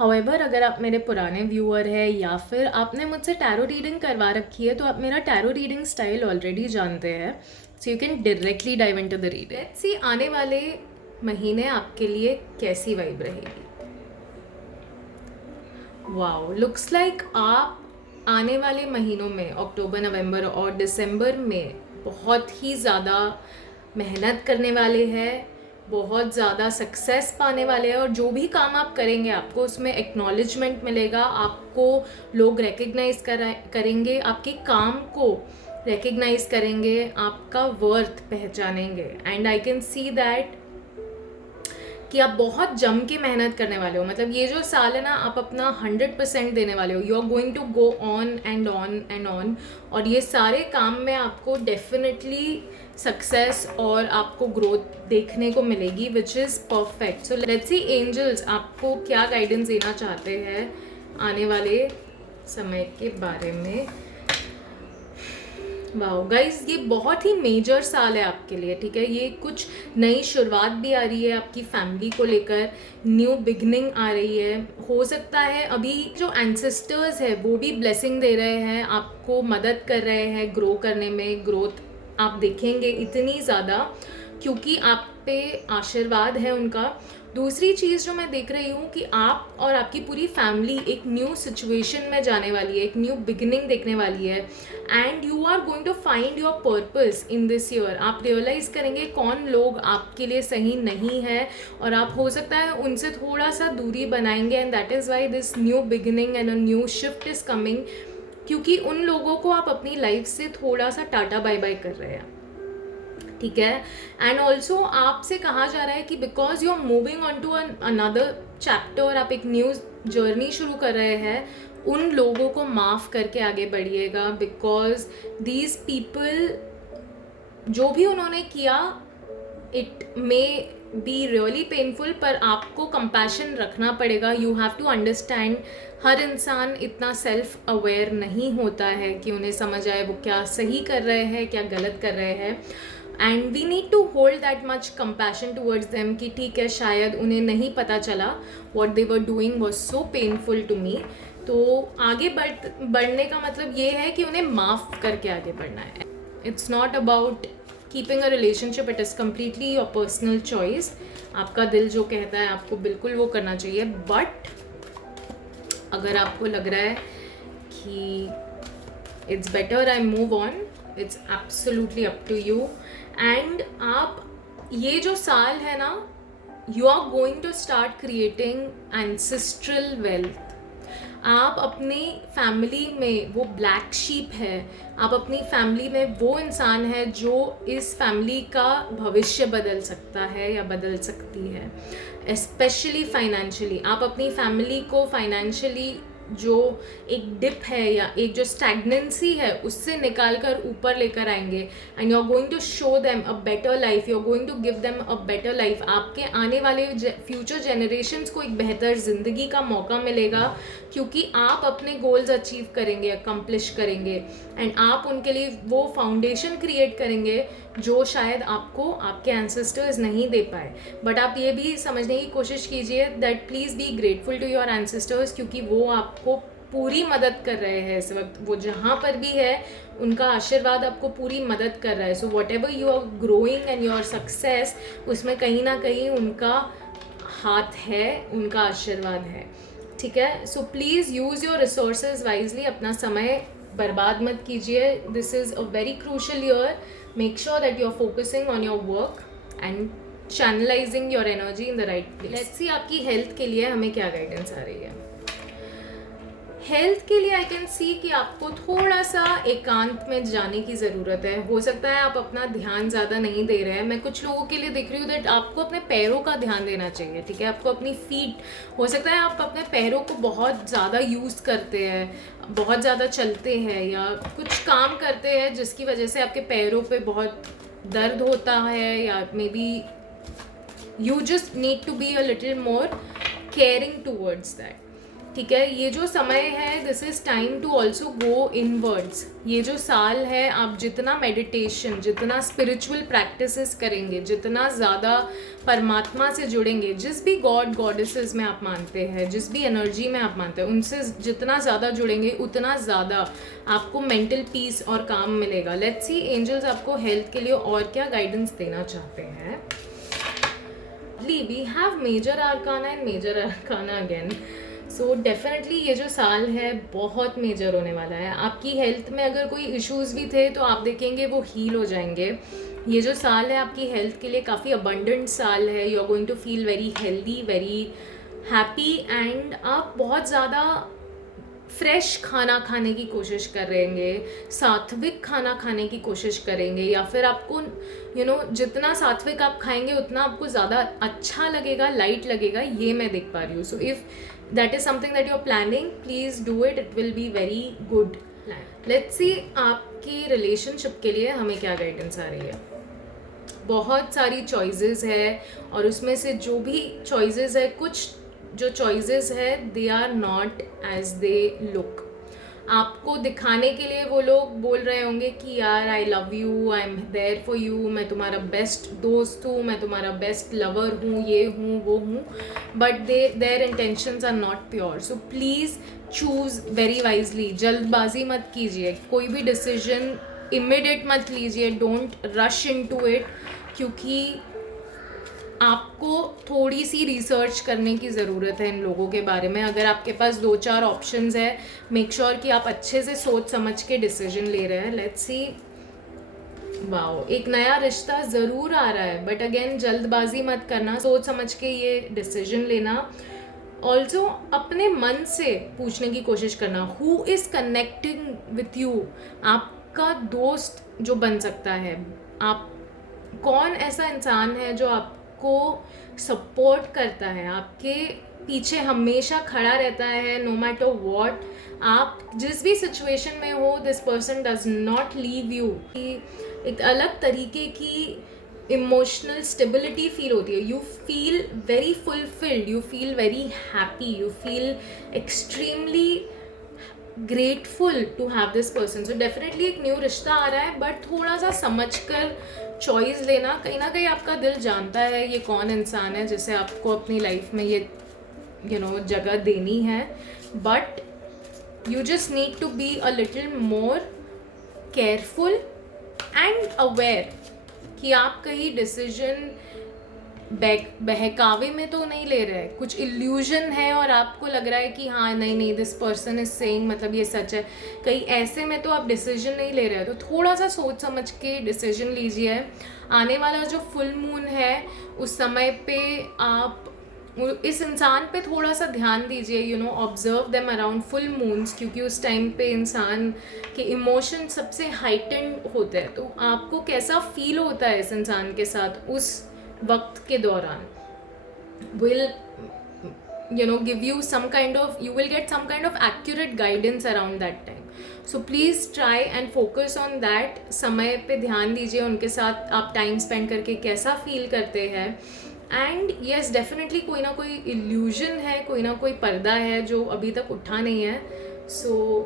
However, अगर आप मेरे पुराने व्यूअर हैं या फिर आपने मुझसे टैरो रीडिंग करवा रखी है तो आप मेरा टैरो रीडिंग स्टाइल ऑलरेडी जानते हैं. सो you can directly dive into the reading. Let's see आने वाले महीने आपके लिए कैसी वाइब रहेगी. वाओ, लुक्स लाइक आप आने वाले महीनों में अक्टूबर, नवंबर और दिसंबर में बहुत ही ज़्यादा मेहनत करने वाले हैं, बहुत ज़्यादा सक्सेस पाने वाले हैं और जो भी काम आप करेंगे आपको उसमें एक्नॉलेजमेंट मिलेगा. आपको लोग रिकग्नाइज करेंगे, आपके काम को रिकग्नाइज करेंगे, आपका वर्थ पहचानेंगे. And I can see that कि आप बहुत जम के मेहनत करने वाले हो. मतलब ये जो साल है ना आप अपना 100% देने वाले हो. You are going to go on and on and on और ये सारे काम में आपको डेफिनेटली सक्सेस और आपको ग्रोथ देखने को मिलेगी which is perfect. So let's see angels आपको क्या गाइडेंस देना चाहते हैं आने वाले समय के बारे में. वाओ गाइज, ये बहुत ही मेजर साल है आपके लिए. ठीक है, ये कुछ नई शुरुआत भी आ रही है आपकी फैमिली को लेकर. न्यू बिगनिंग आ रही है. हो सकता है अभी जो एंसेस्टर्स है वो भी ब्लेसिंग दे रहे हैं, आपको मदद कर रहे हैं ग्रो करने में. ग्रोथ आप देखेंगे इतनी ज़्यादा क्योंकि आप पे आशीर्वाद है उनका. दूसरी चीज़ जो मैं देख रही हूँ कि आप और आपकी पूरी फैमिली एक न्यू सिचुएशन में जाने वाली है, एक न्यू बिगिनिंग देखने वाली है. And you are going to find your purpose in this year. आप रियलाइज़ करेंगे कौन लोग आपके लिए सही नहीं है और आप हो सकता है उनसे थोड़ा सा दूरी बनाएंगे. And that is why this new beginning and a new shift is coming, क्योंकि उन लोगों को आप अपनी लाइफ से थोड़ा सा टाटा बाय बाय कर रहे हैं. ठीक है, एंड ऑल्सो आपसे कहा जा रहा है कि because you are moving on to another chapter, आप एक न्यू जर्नी शुरू कर रहे हैं. उन लोगों को माफ़ करके आगे बढ़िएगा बिकॉज दीज पीपल जो भी उन्होंने किया it may be really painful, पर आपको कंपैशन रखना पड़ेगा. You have to understand her इंसान इतना सेल्फ अवेयर नहीं होता है कि उन्हें समझ आए वो क्या सही कर रहे हैं क्या गलत कर रहे हैं. And we need to hold that much compassion towards them कि ठीक है शायद उन्हें नहीं पता चला what they were doing was so painful to me. तो आगे बढ़ने का मतलब ये है कि उन्हें माफ़ करके आगे बढ़ना है. It's not about keeping a relationship, it is completely your personal choice. आपका दिल जो कहता है आपको बिल्कुल वो करना चाहिए. बट अगर आपको लग रहा है कि it's better I move on, it's absolutely up to you. And आप ये जो साल है ना you are going to start creating ancestral wealth. आप अपनी फैमिली में वो ब्लैक शीप है, आप अपनी फैमिली में वो इंसान है जो इस फैमिली का भविष्य बदल सकता है या बदल सकती है. स्पेशली फाइनेंशियली आप अपनी फैमिली को फाइनेंशियली जो एक डिप है या एक जो स्टैग्नेंसी है उससे निकाल कर ऊपर लेकर आएंगे. And you are going to show them a better life, you are going to give them a better life. आपके आने वाले फ्यूचर जनरेशन्स को एक बेहतर ज़िंदगी का मौका मिलेगा क्योंकि आप अपने गोल्स अचीव करेंगे, अकम्प्लिश करेंगे एंड आप उनके लिए वो फाउंडेशन क्रिएट करेंगे जो शायद आपको आपके एंसेस्टर्स नहीं दे पाए. बट आप ये भी समझने की कोशिश कीजिए that please be grateful to your ancestors क्योंकि वो आपको पूरी मदद कर रहे हैं इस वक्त. वो जहाँ पर भी है उनका आशीर्वाद आपको पूरी मदद कर रहा है. So whatever you are growing and your success उसमें कहीं ना कहीं उनका हाथ है, उनका आशीर्वाद है. ठीक है, so please use your resources wisely. अपना समय बर्बाद मत कीजिए. This is a very crucial year. Make sure that you are focusing on your work and channelising your energy in the right place. Let's see आपकी health के लिए हमें क्या गाइडेंस आ रही है। हेल्थ के लिए आई कैन सी कि आपको थोड़ा सा एकांत में जाने की ज़रूरत है। हो सकता है आप अपना ध्यान ज़्यादा नहीं दे रहे हैं। मैं कुछ लोगों के लिए देख रही हूँ दैट आपको अपने पैरों का ध्यान देना चाहिए, ठीक है। आपको अपनी फीट, हो सकता है आप अपने पैरों को बहुत ज़्यादा यूज़ करते हैं, बहुत ज़्यादा चलते हैं या कुछ काम करते हैं जिसकी वजह से आपके पैरों पे बहुत दर्द होता है, या maybe you just need to be a little more caring towards that, ठीक है। ये जो समय है, this is time to also go inwards. ये जो साल है, आप जितना मेडिटेशन, जितना स्पिरिचुअल प्रैक्टिसेस करेंगे, जितना ज़्यादा परमात्मा से जुड़ेंगे, जिस भी गॉड गॉडेसेस में आप मानते हैं, जिस भी एनर्जी में आप मानते हैं, उनसे जितना ज़्यादा जुड़ेंगे उतना ज़्यादा आपको मेंटल पीस और काम मिलेगा। लेट्स सी एंजल्स आपको हेल्थ के लिए और क्या गाइडेंस देना चाहते हैं। We have major arcana and major arcana again. So definitely ये जो साल है बहुत मेजर होने वाला है। आपकी हेल्थ में अगर कोई इश्यूज़ भी थे तो आप देखेंगे वो हील हो जाएंगे। ये जो साल है आपकी हेल्थ के लिए काफ़ी अबंडेंट साल है। You are going to feel very healthy, very happy, and आप बहुत ज़्यादा फ्रेश खाना खाने की कोशिश करेंगे, सात्विक खाना खाने की कोशिश करेंगे, या फिर आपको जितना सात्विक आप खाएंगे उतना आपको ज़्यादा अच्छा लगेगा, लाइट लगेगा, ये मैं देख पा रही हूँ। So if that is something that you are planning, please do it, it will be very good plan. Let's see आपकी रिलेशनशिप के लिए हमें क्या गाइडेंस आ रही है। बहुत सारी चॉइसेस है और उसमें से जो भी चॉइसेस है, कुछ जो चॉइसेस है they are not as they look. आपको दिखाने के लिए वो लोग बोल रहे होंगे कि यार I love you, I am there for you, मैं तुम्हारा बेस्ट दोस्त हूँ, मैं तुम्हारा बेस्ट लवर हूँ, ये हूँ वो हूँ, but their intentions are not pure. So please choose very wisely. जल्दबाजी मत कीजिए, कोई भी डिसीजन इमिडिएट मत लीजिए, डोंट रश इनटू इट, क्योंकि आपको थोड़ी सी रिसर्च करने की ज़रूरत है इन लोगों के बारे में। अगर आपके पास 2-4 ऑप्शंस है, मेक श्योर कि आप अच्छे से सोच समझ के डिसीजन ले रहे हैं। लेट्स सी, वाओ, एक नया रिश्ता ज़रूर आ रहा है, बट अगेन जल्दबाजी मत करना, सोच समझ के ये डिसीजन लेना। ऑल्सो अपने मन से पूछने की कोशिश करना, who is connecting with you. आपका दोस्त जो बन सकता है, आप कौन ऐसा इंसान है जो आपको सपोर्ट करता है, आपके पीछे हमेशा खड़ा रहता है, नो मैटर व्हाट, आप जिस भी सिचुएशन में हो, this person does not leave you. एक अलग तरीके की इमोशनल स्टेबिलिटी फील होती है। You feel very fulfilled, you feel very happy, you feel extremely grateful to have this person. So definitely एक न्यू रिश्ता आ रहा है, बट थोड़ा सा समझ कर चॉइस लेना। कहीं ना कहीं आपका दिल जानता है ये कौन इंसान है जिसे आपको अपनी लाइफ में ये जगह देनी है, but you just need to be a little more careful and aware कि आप कहीं डिसीजन बहकावे में तो नहीं ले रहे, कुछ इल्यूजन है और आपको लग रहा है कि हाँ नहीं दिस पर्सन इज सेइंग, मतलब ये सच है, कहीं ऐसे में तो आप डिसीजन नहीं ले रहे। तो थोड़ा सा सोच समझ के डिसीजन लीजिए। आने वाला जो फुल मून है उस समय पे आप इस इंसान पे थोड़ा सा ध्यान दीजिए, observe them around full moons, क्योंकि उस टाइम पे इंसान के इमोशन सबसे हाइटेंड होते हैं। तो आपको कैसा फील होता है इस इंसान के साथ उस वक्त के दौरान, will give you some kind of, you will get some kind of accurate guidance around that time. So please try and focus on that. समय पे ध्यान दीजिए, उनके साथ आप टाइम स्पेंड करके कैसा फील करते हैं। एंड येस, डेफिनेटली कोई ना कोई इल्यूजन है, कोई ना कोई पर्दा है जो अभी तक उठा नहीं है। So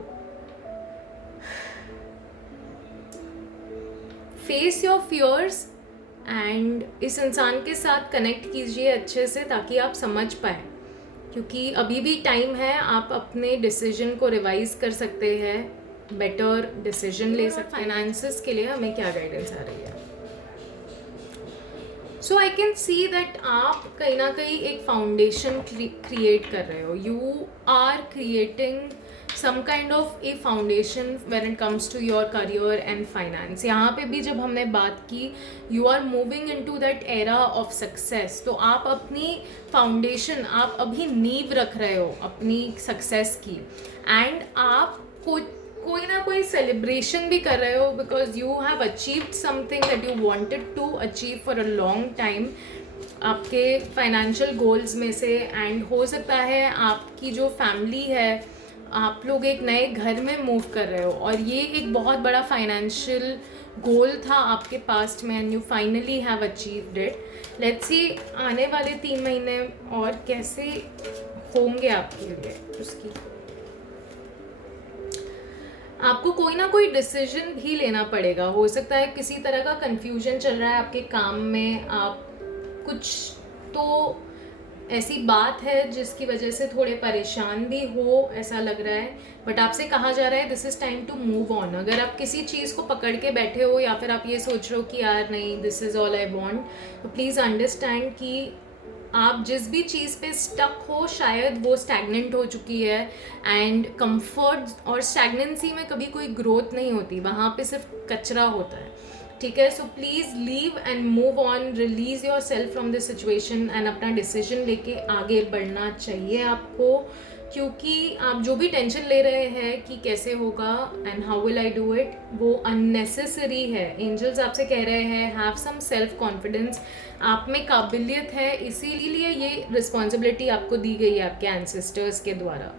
face your fears and इस इंसान के साथ कनेक्ट कीजिए अच्छे से, ताकि आप समझ पाए, क्योंकि अभी भी टाइम है, आप अपने डिसीजन को रिवाइज कर सकते हैं, बेटर डिसीजन ले सकते हैं। फाइनेंसेस के लिए हमें क्या गाइडेंस आ रही है। सो आई कैन सी दैट आप कहीं ना कहीं एक फाउंडेशन क्रिएट कर रहे हो, you are creating some kind of a foundation when it comes to your career and finance. यहाँ पे भी जब हमने बात की you are moving into that era of success, तो आप अपनी foundation, आप अभी नींव रख रहे हो अपनी success की, and आप कोई ना कोई सेलिब्रेशन भी कर रहे हो because you have achieved something that you wanted to achieve for a long time आपके फाइनेंशियल गोल्स में से. एंड हो सकता है आपकी जो फैमिली है, आप लोग एक नए घर में मूव कर रहे हो और ये एक बहुत बड़ा फाइनेंशियल गोल था आपके पास्ट में and you finally have achieved it. Let's see आने वाले 3 महीने और कैसे होंगे आपके लिए. उसकी आपको कोई ना कोई डिसीजन भी लेना पड़ेगा. हो सकता है किसी तरह का कंफ्यूजन चल रहा है आपके काम में, आप कुछ तो ऐसी बात है जिसकी वजह से थोड़े परेशान भी हो ऐसा लग रहा है, बट आपसे कहा जा रहा है this is time to move on. अगर आप किसी चीज़ को पकड़ के बैठे हो या फिर आप ये सोच रहे हो कि यार नहीं this is all I want, तो प्लीज़ अंडरस्टैंड कि आप जिस भी चीज़ पे स्टक हो शायद वो स्टैगनेंट हो चुकी है. एंड कंफर्ट और स्टैगनेंसी में कभी कोई ग्रोथ नहीं होती, वहाँ पे सिर्फ कचरा होता है. ठीक है, so please leave and move on, release your self from this situation and अपना डिसीजन लेके आगे बढ़ना चाहिए आपको. क्योंकि आप जो भी टेंशन ले रहे हैं कि कैसे होगा and how will I do it, वो अननेसेसरी है. एंजल्स आपसे कह रहे हैं हैव सम सेल्फ कॉन्फिडेंस, आप में काबिलियत है, इसीलिए ये रिस्पॉन्सिबिलिटी आपको दी गई है आपके एंसेस्टर्स के द्वारा.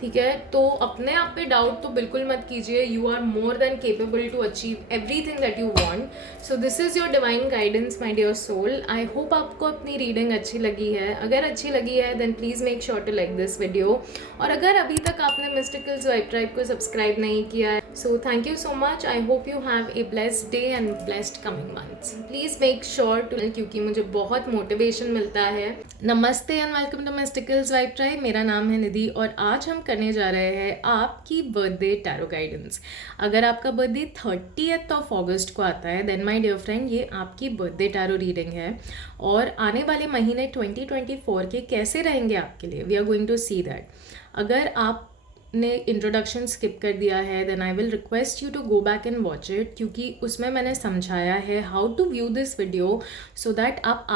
ठीक है, तो अपने आप पे डाउट तो बिल्कुल मत कीजिए. You are more than capable to achieve everything that you want. So this is your divine guidance my dear soul. I hope आपको अपनी रीडिंग अच्छी लगी है. अगर अच्छी लगी है then please make sure to like this video. और अगर अभी तक आपने मिस्टिकल्स वाइब ट्राइब को सब्सक्राइब नहीं किया है, so thank you so much. I hope you have a blessed day and blessed coming months. Please make sure to, क्योंकि मुझे बहुत मोटिवेशन मिलता है. नमस्ते and welcome to Mysticals Vibe Tribe. मेरा नाम है निधि और आज हम करने जा रहे हैं आपकी बर्थडे टैरो गाइडेंस. अगर आपका बर्थडे 30th ऑफ अगस्त को आता है देन माय डियर फ्रेंड ये आपकी बर्थडे टैरो रीडिंग है. और आने वाले महीने 2024 के कैसे रहेंगे आपके लिए, we are going to see that. अगर आपने इंट्रोडक्शन स्किप कर दिया है then I will request you to go back and watch it, क्योंकि उसमें मैंने समझाया है how to view this video so that आप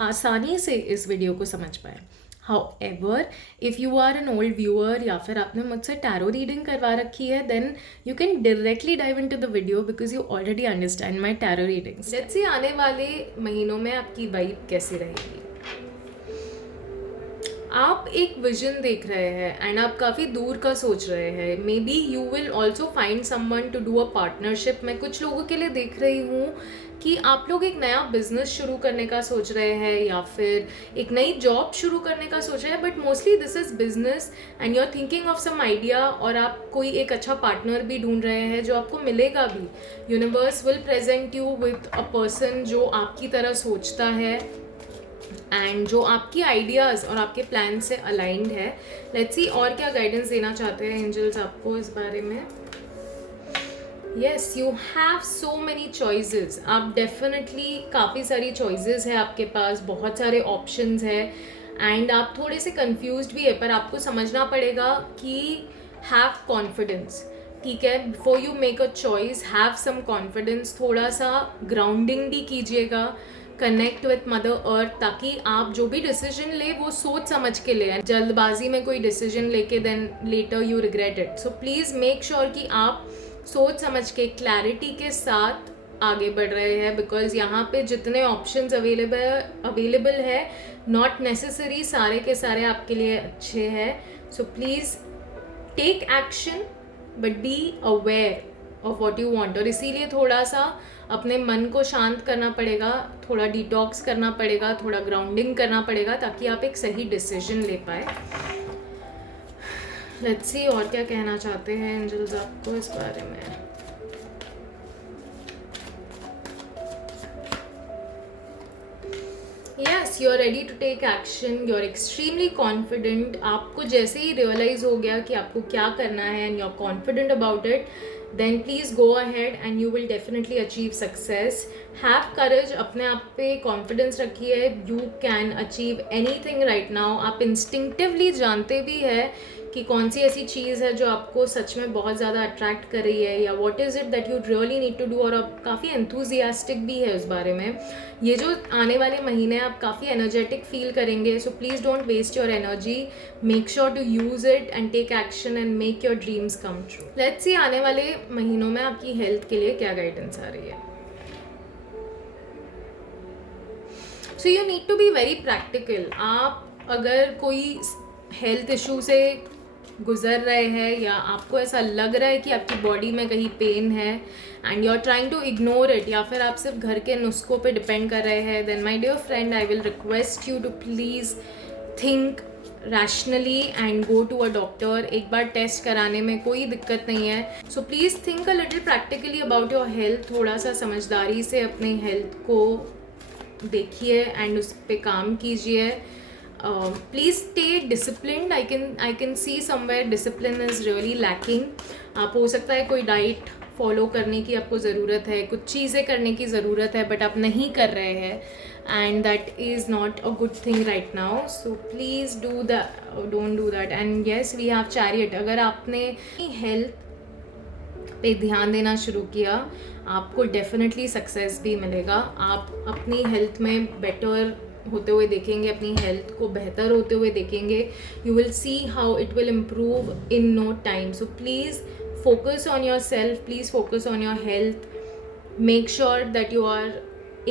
आसानी से इस वीडियो को समझ पाए. However, if you are an old viewer या फिर आपने मुझसे टैरो रीडिंग करवा रखी है then you can directly dive into the video because you already understand my tarot readings. Let's see आने वाले महीनों में आपकी वाइब कैसी रहेगी. आप एक विजन देख रहे हैं एंड आप काफ़ी दूर का सोच रहे हैं. Maybe you will also find someone to do a partnership. मैं कुछ लोगों के लिए देख रही हूँ कि आप लोग एक नया बिजनेस शुरू करने का सोच रहे हैं या फिर एक नई जॉब शुरू करने का सोच रहे हैं, but mostly this is business and you are thinking of some idea. और आप कोई एक अच्छा पार्टनर भी ढूंढ रहे हैं जो आपको मिलेगा भी. Universe will present you with a person जो आपकी तरह सोचता है एंड जो आपकी आइडियाज़ और आपके प्लान से अलाइंड है. लेट्स सी और क्या गाइडेंस देना चाहते हैं एंजल्स आपको इस बारे में. Yes, you have so many choices. आप डेफिनेटली काफ़ी सारी चॉइसेस है आपके पास, बहुत सारे ऑप्शंस है एंड आप थोड़े से कंफ्यूज्ड भी है, पर आपको समझना पड़ेगा कि हैव कॉन्फिडेंस. ठीक है, before you make a choice have some confidence. थोड़ा सा ग्राउंडिंग भी कीजिएगा, कनेक्ट विथ मदर अर्थ, ताकि आप जो भी डिसीजन ले वो सोच समझ के ले. जल्दबाजी में कोई डिसीजन लेके then later you regret it. So please make sure कि आप सोच समझ के क्लैरिटी के साथ आगे बढ़ रहे हैं, बिकॉज यहाँ पे जितने ऑप्शंस अवेलेबल है नॉट नेसेसरी सारे के सारे आपके लिए अच्छे हैं. So please take action but be aware of what you want. और इसीलिए थोड़ा सा अपने मन को शांत करना पड़ेगा, थोड़ा डिटॉक्स करना पड़ेगा, थोड़ा ग्राउंडिंग करना पड़ेगा ताकि आप एक सही डिसीजन ले पाए. लेट्स सी और क्या कहना चाहते हैं एंजल्स आपको इस बारे में. Yes, you are ready to take action, you are extremely confident. आपको जैसे ही रियलाइज हो गया कि आपको क्या करना है and you are confident about it, then please go ahead and you will definitely achieve success. Have courage, अपने आप पे confidence रखिए. You can achieve anything right now. आप instinctively जानते भी है कि कौन सी ऐसी चीज़ है जो आपको सच में बहुत ज़्यादा अट्रैक्ट कर रही है, या what is it that you really need to do, और आप काफ़ी एंथुजियास्टिक भी है उस बारे में। ये जो आने वाले महीने आप काफ़ी एनर्जेटिक फील करेंगे, so please don't waste your energy, make sure to use it and take action and make your dreams come true. Let's see आने वाले महीनों में आपकी हेल्थ के लिए क्या गाइडेंस आ रही है। So you need to be very practical. आप अगर कोई हेल्थ इशू से गुजर रहे हैं, या आपको ऐसा लग रहा है कि आपकी बॉडी में कहीं पेन है and you are trying to ignore it, या फिर आप सिर्फ घर के नुस्खों पे डिपेंड कर रहे हैं, then my dear friend, I will request you to please think rationally and go to a doctor. एक बार टेस्ट कराने में कोई दिक्कत नहीं है। So please think a little practically about your health. थोड़ा सा समझदारी से अपने हेल्थ को देखिए एंड उस पर काम कीजिए। Please stay disciplined. I can see somewhere discipline is really lacking. आप हो सकता है कोई डाइट फॉलो करने की आपको ज़रूरत है, कुछ चीज़ें करने की ज़रूरत है, बट आप नहीं कर रहे हैं, and that is not a good thing right now. So please don't do that. And yes, we have chariot. अगर आपने हेल्थ पे ध्यान देना शुरू किया, आपको डेफिनेटली सक्सेस भी मिलेगा। आप अपनी हेल्थ में बेटर होते हुए देखेंगे, अपनी हेल्थ को बेहतर होते हुए देखेंगे। You will see how it will improve in no time. So please focus on yourself, please focus on your health, make sure that you are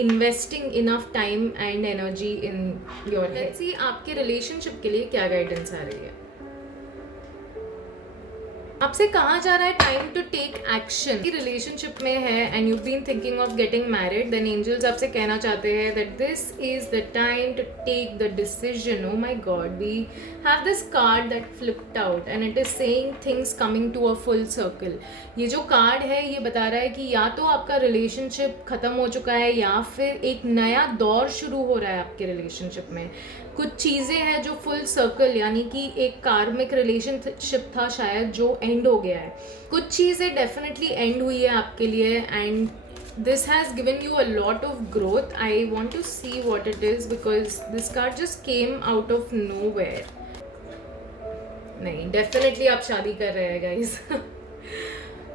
investing enough time and energy in your health. Let's see आपके relationship के लिए क्या guidance आ रही है। आपसे कहा जा रहा है time to take action. Relationship में है and you been thinking of getting married, then angels आपसे कहना चाहते हैं that this is the time to take the decision. Oh my God, we have this card that flipped out and it is saying things coming to a full circle. ये जो card है ये बता रहा है कि या तो आपका रिलेशनशिप खत्म हो चुका है, या फिर एक नया दौर शुरू हो रहा है आपके रिलेशनशिप में। कुछ चीज़ें हैं जो फुल सर्कल, यानी कि एक कार्मिक रिलेशनशिप था शायद जो एंड हो गया है। कुछ चीज़ें डेफिनेटली एंड हुई है आपके लिए, and this has given you a lot of growth. I want to see what it is, because this card just came out of nowhere. नहीं, डेफिनेटली आप शादी कर रहे हैं guys.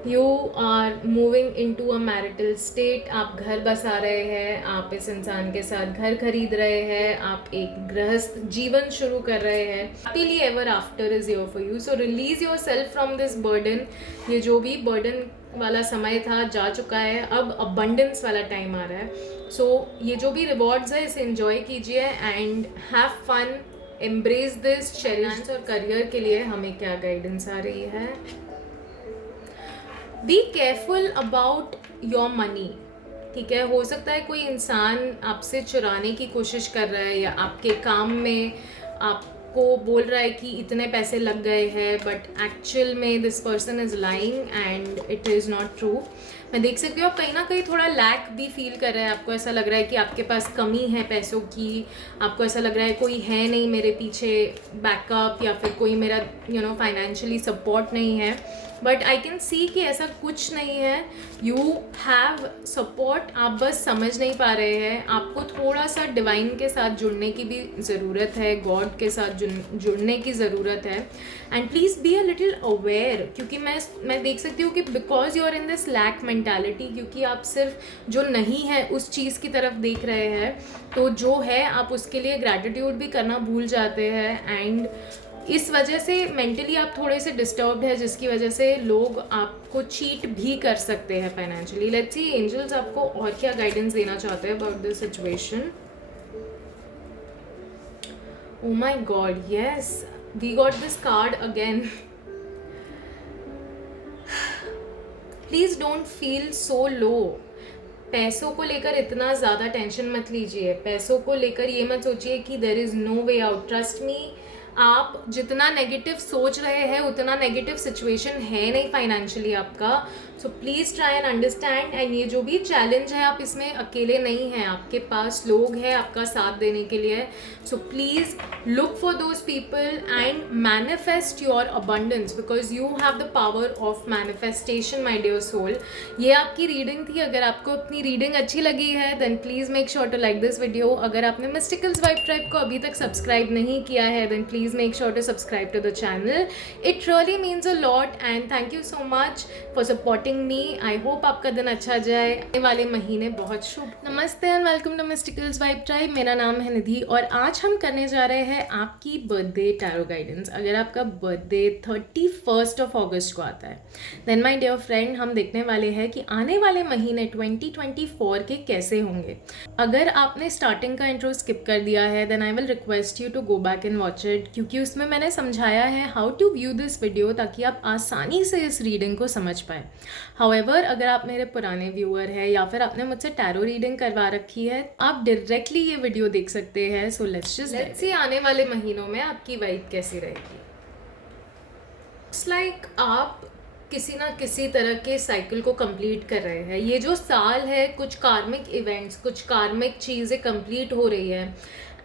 You are moving into a marital state. आप घर बसा रहे हैं, आप इस इंसान के साथ घर खरीद रहे हैं, आप एक गृहस्थ जीवन शुरू कर रहे हैं। Happily ever after is your for you. So release your self from this burden. ये जो भी बर्डन वाला समय था जा चुका है, अब अबंडेंस वाला टाइम आ रहा है। सो ये जो भी रिवॉर्ड्स है इसे एंजॉय कीजिए and have fun, embrace this, challenge. और करियर के लिए हमें क्या गाइडेंस आ रही है? Be careful about your money. ठीक है, हो सकता है कोई इंसान आपसे चुराने की कोशिश कर रहा है, या आपके काम में आपको बोल रहा है कि इतने पैसे लग गए हैं, बट एक्चुअल में this person is lying and it is not true. मैं देख सकती हूँ आप कहीं ना कहीं थोड़ा लैक भी फील कर रहे हैं। आपको ऐसा लग रहा है कि आपके पास कमी है पैसों की, आपको ऐसा लग रहा है कोई है नहीं मेरे पीछे बैकअप, या फिर कोई मेरा फाइनेंशियली सपोर्ट नहीं है। बट आई कैन सी कि ऐसा कुछ नहीं है। यू हैव सपोर्ट, आप बस समझ नहीं पा रहे हैं। आपको थोड़ा सा डिवाइन के साथ जुड़ने की भी ज़रूरत है, गॉड के साथ जुड़ने की ज़रूरत है। And please be a little aware, क्योंकि मैं देख सकती हूँ कि because you are in this lack mentality, क्योंकि आप सिर्फ जो नहीं है उस चीज़ की तरफ देख रहे हैं, तो जो है आप उसके लिए ग्रैटिट्यूड भी करना भूल जाते हैं। एंड इस वजह से मेंटली आप थोड़े से डिस्टर्ब्ड है, जिसकी वजह से लोग आपको चीट भी कर सकते हैं फाइनेंशियली। लेट्स सी एंजल्स आपको और क्या गाइडेंस देना चाहते हैं about this situation. Oh my God, yes, we got this card again. Please don't feel so low. पैसों को लेकर इतना ज़्यादा टेंशन मत लीजिए। पैसों को लेकर ये मत सोचिए कि there is no way out. Trust me, आप जितना नेगेटिव सोच रहे हैं उतना नेगेटिव सिचुएशन है नहीं फाइनेंशियली आपका। सो please try and understand. And ये जो भी चैलेंज है, आप इसमें अकेले नहीं हैं, आपके पास लोग हैं आपका साथ देने के लिए। So please look for those people and manifest your abundance, because you have the power of manifestation my dear soul. ये आपकी रीडिंग थी। अगर आपको अपनी रीडिंग अच्छी लगी है then please make sure to like this video. अगर आपने मिस्टिकल्स वाइब ट्राइब को अभी तक सब्सक्राइब नहीं किया है then please please make sure to subscribe to the channel. It really means a lot and thank you so much for supporting me. I hope आपका दिन अच्छा जाए, आने वाले महीने बहुत शुभ। नमस्ते and welcome to Mysticals Vibe Tribe. मेरा नाम है निधि और आज हम करने जा रहे हैं आपकी बर्थडे टैरो गाइडेंस। अगर आपका बर्थडे 31 अगस्त को आता है देन माय डियर फ्रेंड, हम देखने वाले हैं कि आने वाले महीने 2024 के कैसे होंगे। अगर आपने स्टार्टिंग का इंट्रो स्किप कर दिया है then I will request you to go back and watch it, क्योंकि उसमें मैंने समझाया है how to view this video ताकि आप आसानी से इस रीडिंग को समझ पाए। हाउएवर, अगर आप मेरे पुराने व्यूअर हैं या फिर आपने मुझसे टैरो रीडिंग करवा रखी है, आप डायरेक्टली ये वीडियो देख सकते हैं। सो लेट्स सी आने वाले महीनों में आपकी वाइब कैसी रहेगी। इट्स लाइक आप किसी ना किसी तरह के साइकिल को कंप्लीट कर रहे हैं। ये जो साल है, कुछ कार्मिक इवेंट्स, कुछ कार्मिक चीज़ें कंप्लीट हो रही है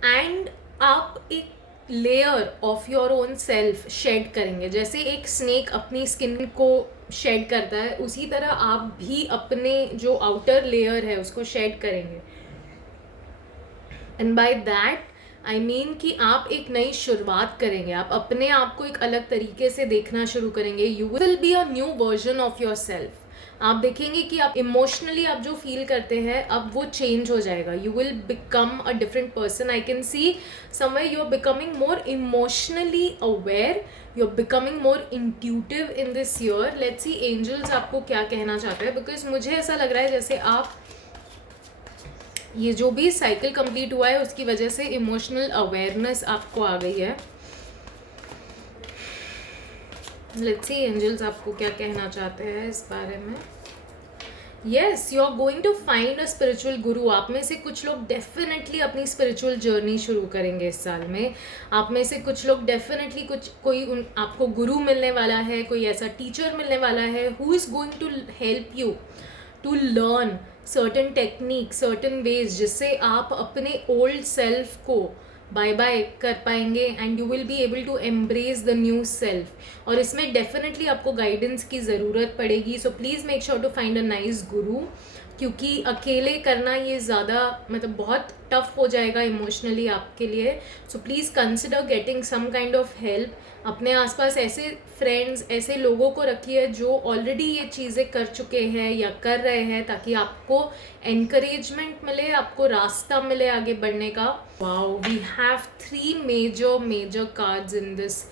एंड आप एक layer of your own self shed करेंगे। जैसे एक स्नेक अपनी स्किन को शेड करता है, उसी तरह आप भी अपने जो आउटर लेयर है उसको शेड करेंगे। And by that I mean कि आप एक नई शुरुआत करेंगे, आप अपने आप को एक अलग तरीके से देखना शुरू करेंगे। You will be a new version of your self. आप देखेंगे कि आप इमोशनली आप जो फील करते हैं अब वो चेंज हो जाएगा। You will become a different person. I can see somewhere you are becoming more emotionally aware, you are becoming more intuitive in this year. Let's see angels आपको क्या कहना चाहते हैं, बिकॉज मुझे ऐसा लग रहा है जैसे आप ये जो भी साइकिल कंप्लीट हुआ है उसकी वजह से इमोशनल अवेयरनेस आपको आ गई है। लेट्स सी एंजल्स आपको क्या कहना चाहते हैं इस बारे में। Yes, you are going to find a spiritual guru. आप में से कुछ लोग डेफिनेटली अपनी स्पिरिचुअल जर्नी शुरू करेंगे इस साल में। आप में से कुछ लोग डेफिनेटली आपको गुरु मिलने वाला है, कोई ऐसा टीचर मिलने वाला है who is going to help you to learn certain technique, certain ways, जिससे आप अपने ओल्ड सेल्फ को बाय बाय कर पाएंगे and you will be able to embrace the new self. और इसमें डेफिनेटली आपको गाइडेंस की ज़रूरत पड़ेगी। So please make sure to find a nice guru, क्योंकि अकेले करना ये ज़्यादा बहुत टफ हो जाएगा इमोशनली आपके लिए। So please consider getting some kind of help. अपने आसपास ऐसे फ्रेंड्स, ऐसे लोगों को रखिए जो ऑलरेडी ये चीज़ें कर चुके हैं या कर रहे हैं, ताकि आपको एनकरेजमेंट मिले, आपको रास्ता मिले आगे बढ़ने का। Wow, we have 3 major cards in this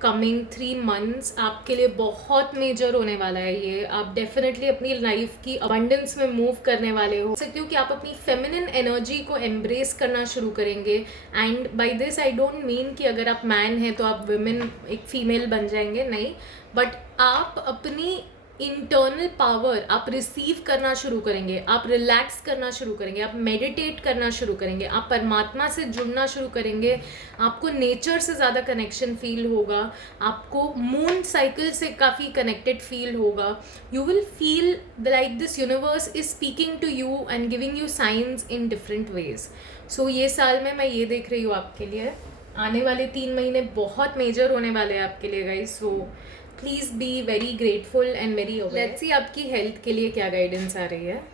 coming 3 months। आपके लिए बहुत मेजर होने वाला है ये। आप डेफिनेटली अपनी लाइफ की अबंडेंस में मूव करने वाले हो सकते हो कि आप अपनी फेमिनिन एनर्जी को एम्ब्रेस करना शुरू करेंगे। And by this I don't mean कि अगर आप मैन हैं तो आप वुमेन एक फीमेल बन जाएंगे, नहीं, बट आप अपनी इंटरनल पावर आप रिसीव करना शुरू करेंगे, आप रिलैक्स करना शुरू करेंगे, आप मेडिटेट करना शुरू करेंगे, आप परमात्मा से जुड़ना शुरू करेंगे, आपको नेचर से ज़्यादा कनेक्शन फील होगा, आपको मून साइकिल से काफ़ी कनेक्टेड फील होगा। You will feel like this universe is speaking to you and giving you signs in different ways. So ये साल में मैं ये देख रही हूँ आपके लिए, आने वाले 3 महीने बहुत मेजर होने वाले हैं आपके लिए guys. So please be very grateful and very aware. Let's see आपकी हेल्थ के लिए क्या गाइडेंस आ रही है।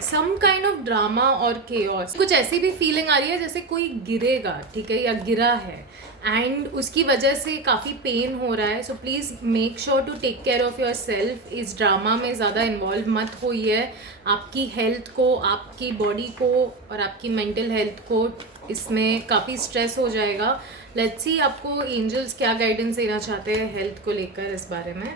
सम काइंड ऑफ ड्रामा और केओस, कुछ ऐसी भी फीलिंग आ रही है जैसे कोई गिरेगा, ठीक है, या गिरा है एंड उसकी वजह से काफ़ी पेन हो रहा है। So please make sure to take care of yourself. इस ड्रामा में ज़्यादा इन्वॉल्व मत होइए। आपकी हेल्थ को, आपकी बॉडी को और आपकी मेंटल हेल्थ को इसमें काफ़ी स्ट्रेस हो जाएगा। लेट्स सी आपको एंजल्स क्या गाइडेंस देना चाहते हैं हेल्थ को लेकर इस बारे में।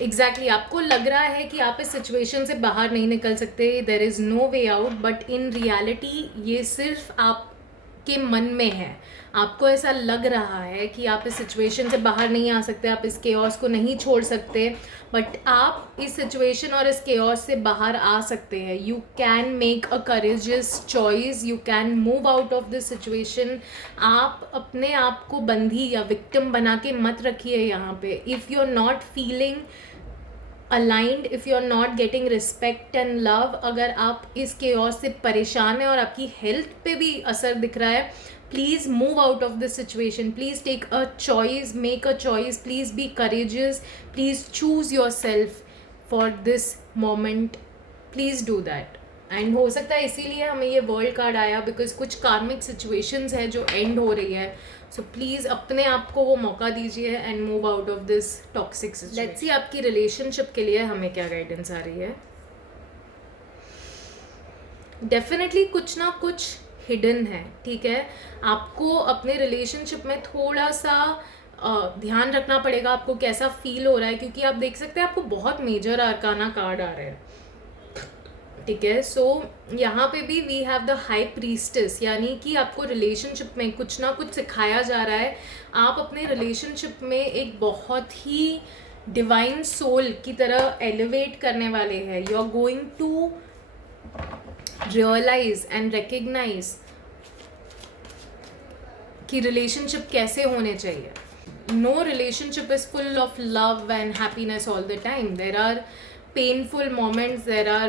एग्जैक्टली आपको लग रहा है कि आप इस सिचुएशन से बाहर नहीं निकल सकते, there is no way out, but in reality ये सिर्फ आपके मन में है। आपको ऐसा लग रहा है कि आप इस सिचुएशन से बाहर नहीं आ सकते, आप इस केओस को नहीं छोड़ सकते, बट आप इस सिचुएशन और इस केओस से बाहर आ सकते हैं। You can make a courageous choice, you can move out of this situation. आप अपने आप को बंदी या विक्टिम बना के मत रखिए यहाँ पे। If you are not feeling aligned, if you are not getting respect and love, अगर आप इस केओस से परेशान हैं और आपकी हेल्थ पे भी असर दिख रहा है, please move out of this situation. Please take a choice, make a choice. Please be courageous. Please choose yourself for this moment. Please do that. And हो सकता है इसीलिए हमें ये वर्ल्ड कार्ड आया, बिकॉज कुछ कार्मिक सिचुएशंस है जो एंड हो रही है. सो प्लीज़ अपने आप को वो मौका दीजिए and move out of this toxic situation. Let's see आपकी रिलेशनशिप के लिए हमें क्या गाइडेंस आ रही है. डेफिनेटली कुछ ना कुछ हिडन है, ठीक है. आपको अपने रिलेशनशिप में थोड़ा सा ध्यान रखना पड़ेगा आपको कैसा फील हो रहा है, क्योंकि आप देख सकते हैं आपको बहुत मेजर आर्काना कार्ड आ रहे हैं, ठीक है. सो यहाँ पे भी we have the high priestess, यानी कि आपको रिलेशनशिप में कुछ ना कुछ सिखाया जा रहा है. आप अपने रिलेशनशिप में एक बहुत ही डिवाइन सोल की तरह एलिवेट करने वाले हैं. You are going to realize and recognize कि रिलेशनशिप कैसे होने चाहिए. No relationship is full of love and happiness all the time. There are painful moments, there are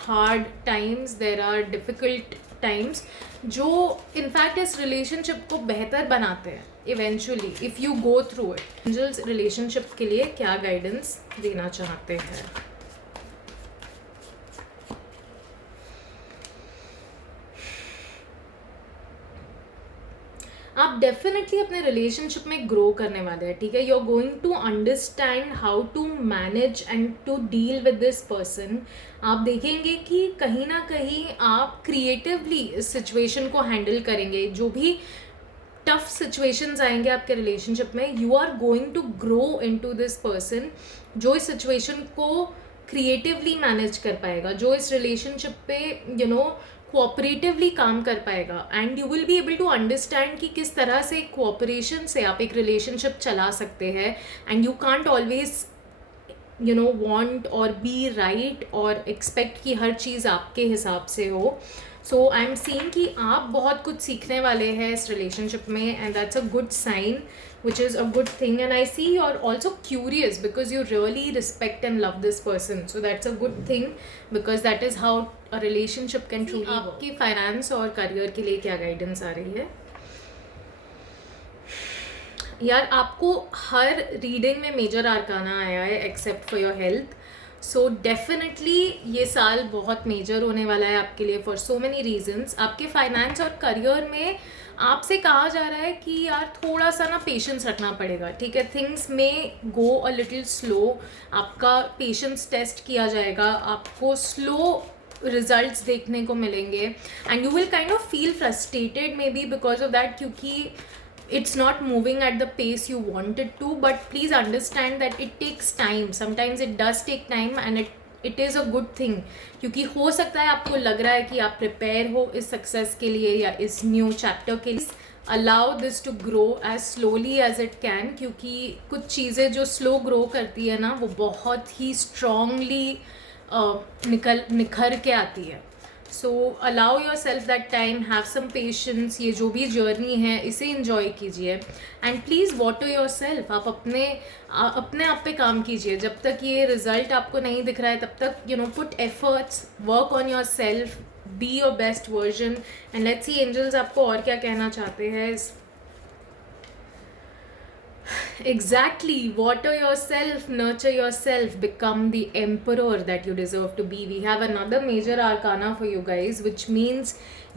hard times, there are difficult times जो in fact इस relationship को बेहतर बनाते हैं eventually if you go through it. Angels relationship के लिए क्या guidance देना चाहते हैं. आप डेफिनेटली अपने रिलेशनशिप में ग्रो करने वाले हैं, ठीक है. You are going to understand how to manage and to deal with this person. आप देखेंगे कि कहीं ना कहीं आप क्रिएटिवली इस सिचुएशन को हैंडल करेंगे. जो भी टफ सिचुएशंस आएंगे आपके रिलेशनशिप में, you are going to grow into this person जो इस सिचुएशन को क्रिएटिवली मैनेज कर पाएगा, जो इस रिलेशनशिप पे कोऑपरेटिवली काम कर पाएगा. And you will be able to understand कि किस तरह से कोऑपरेशन से आप एक रिलेशनशिप चला सकते हैं. And you can't always want और बी राइट और एक्सपेक्ट कि हर चीज़ आपके हिसाब से हो. सो आई एम सीइंग कि आप बहुत कुछ सीखने वाले हैं इस रिलेशनशिप में, and that's a good sign, which is a good thing. And I see you're also curious because you really respect and love this person, so that's a good thing because that is how a relationship can truly work. आपकी finance और career के लिए क्या guidance आ रही है यार. आपको हर रीडिंग में मेजर आर्काना आया है except for your health. So definitely ये साल बहुत मेजर होने वाला है आपके लिए फॉर सो मेनी रीजन्स. आपके फाइनेंस और करियर में आपसे कहा जा रहा है कि यार थोड़ा सा ना पेशेंस रखना पड़ेगा, ठीक है. थिंग्स में गो अ लिटिल स्लो. आपका पेशेंस टेस्ट किया जाएगा, आपको स्लो रिजल्ट्स देखने को मिलेंगे and you will kind of feel frustrated may be because of that, क्योंकि it's not moving at the pace you want it to. But please understand that it takes time. Sometimes it does take time and it is a good thing, क्योंकि हो सकता है आपको लग रहा है कि आप प्रिपेयर हो इस सक्सेस के लिए या इस न्यू चैप्टर के लिए. Allow this to grow as slowly as it can, क्योंकि कुछ चीज़ें जो स्लो ग्रो करती है ना वो बहुत ही स्ट्रांगली निखर के आती है. So allow yourself that time, have some patience. ये जो भी जर्नी है इसे इंजॉय कीजिए and please water yourself. आप अपने आप पे काम कीजिए. जब तक ये रिजल्ट आपको नहीं दिख रहा है तब तक put efforts, work on yourself, be your best version. And let's see angels आपको और क्या कहना चाहते हैं. Exactly, water yourself, nurture yourself, become the emperor that you deserve to be. We have another major arcana for you guys, which means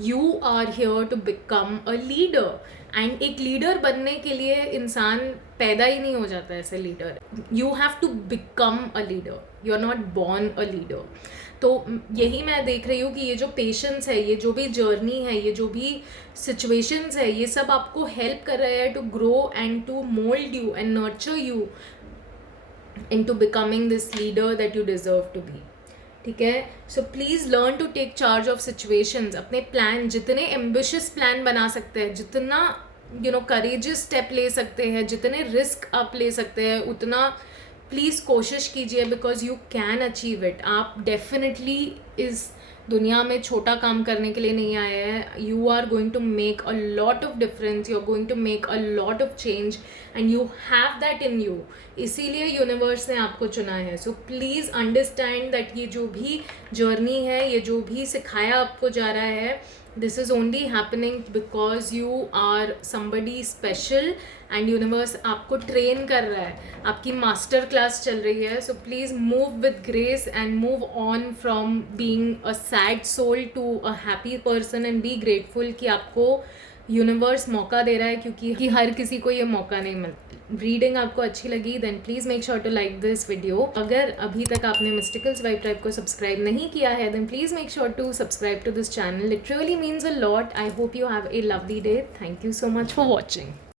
you are here to become a leader. And एक leader बनने के लिए इंसान पैदा ही नहीं हो जाता ऐसे leader. You have to become a leader, you are not born a leader. तो यही मैं देख रही हूँ कि ये जो पेशेंस है, ये जो भी जर्नी है, ये जो भी सिचुएशंस है, ये सब आपको हेल्प कर रहे हैं to grow and to mould you and nurture you into becoming this leader that you deserve to be. ठीक है. So please learn to take charge of situations. अपने प्लान, जितने एम्बिशियस प्लान बना सकते हैं, जितना करेजियस स्टेप ले सकते हैं, जितने रिस्क आप ले सकते हैं, उतना प्लीज़ कोशिश कीजिए because you can achieve it. आप डेफिनेटली इस दुनिया में छोटा काम करने के लिए नहीं आए हैं. You are going to make a lot of difference, you are going to make a lot of change and you have that in you. इसीलिए यूनिवर्स ने आपको चुना है. सो प्लीज़ अंडरस्टैंड दैट ये जो भी जर्नी है, ये जो भी सिखाया आपको जा रहा है, this is only happening because you are somebody special and universe आपको ट्रेन कर रहा है. आपकी मास्टर क्लास चल रही है. So please move with grace and move on from being a sad soul to a happy person and be grateful कि आपको यूनिवर्स मौका दे रहा है, क्योंकि हर किसी को ये मौका नहीं मिलता। रीडिंग आपको अच्छी लगी then please make sure to like this video. अगर अभी तक आपने मिस्टिकल्स वाइब ट्राइब को सब्सक्राइब नहीं किया है then please make sure to subscribe to this channel. It really means a lot. I hope you have a lovely day. Thank you so much for watching.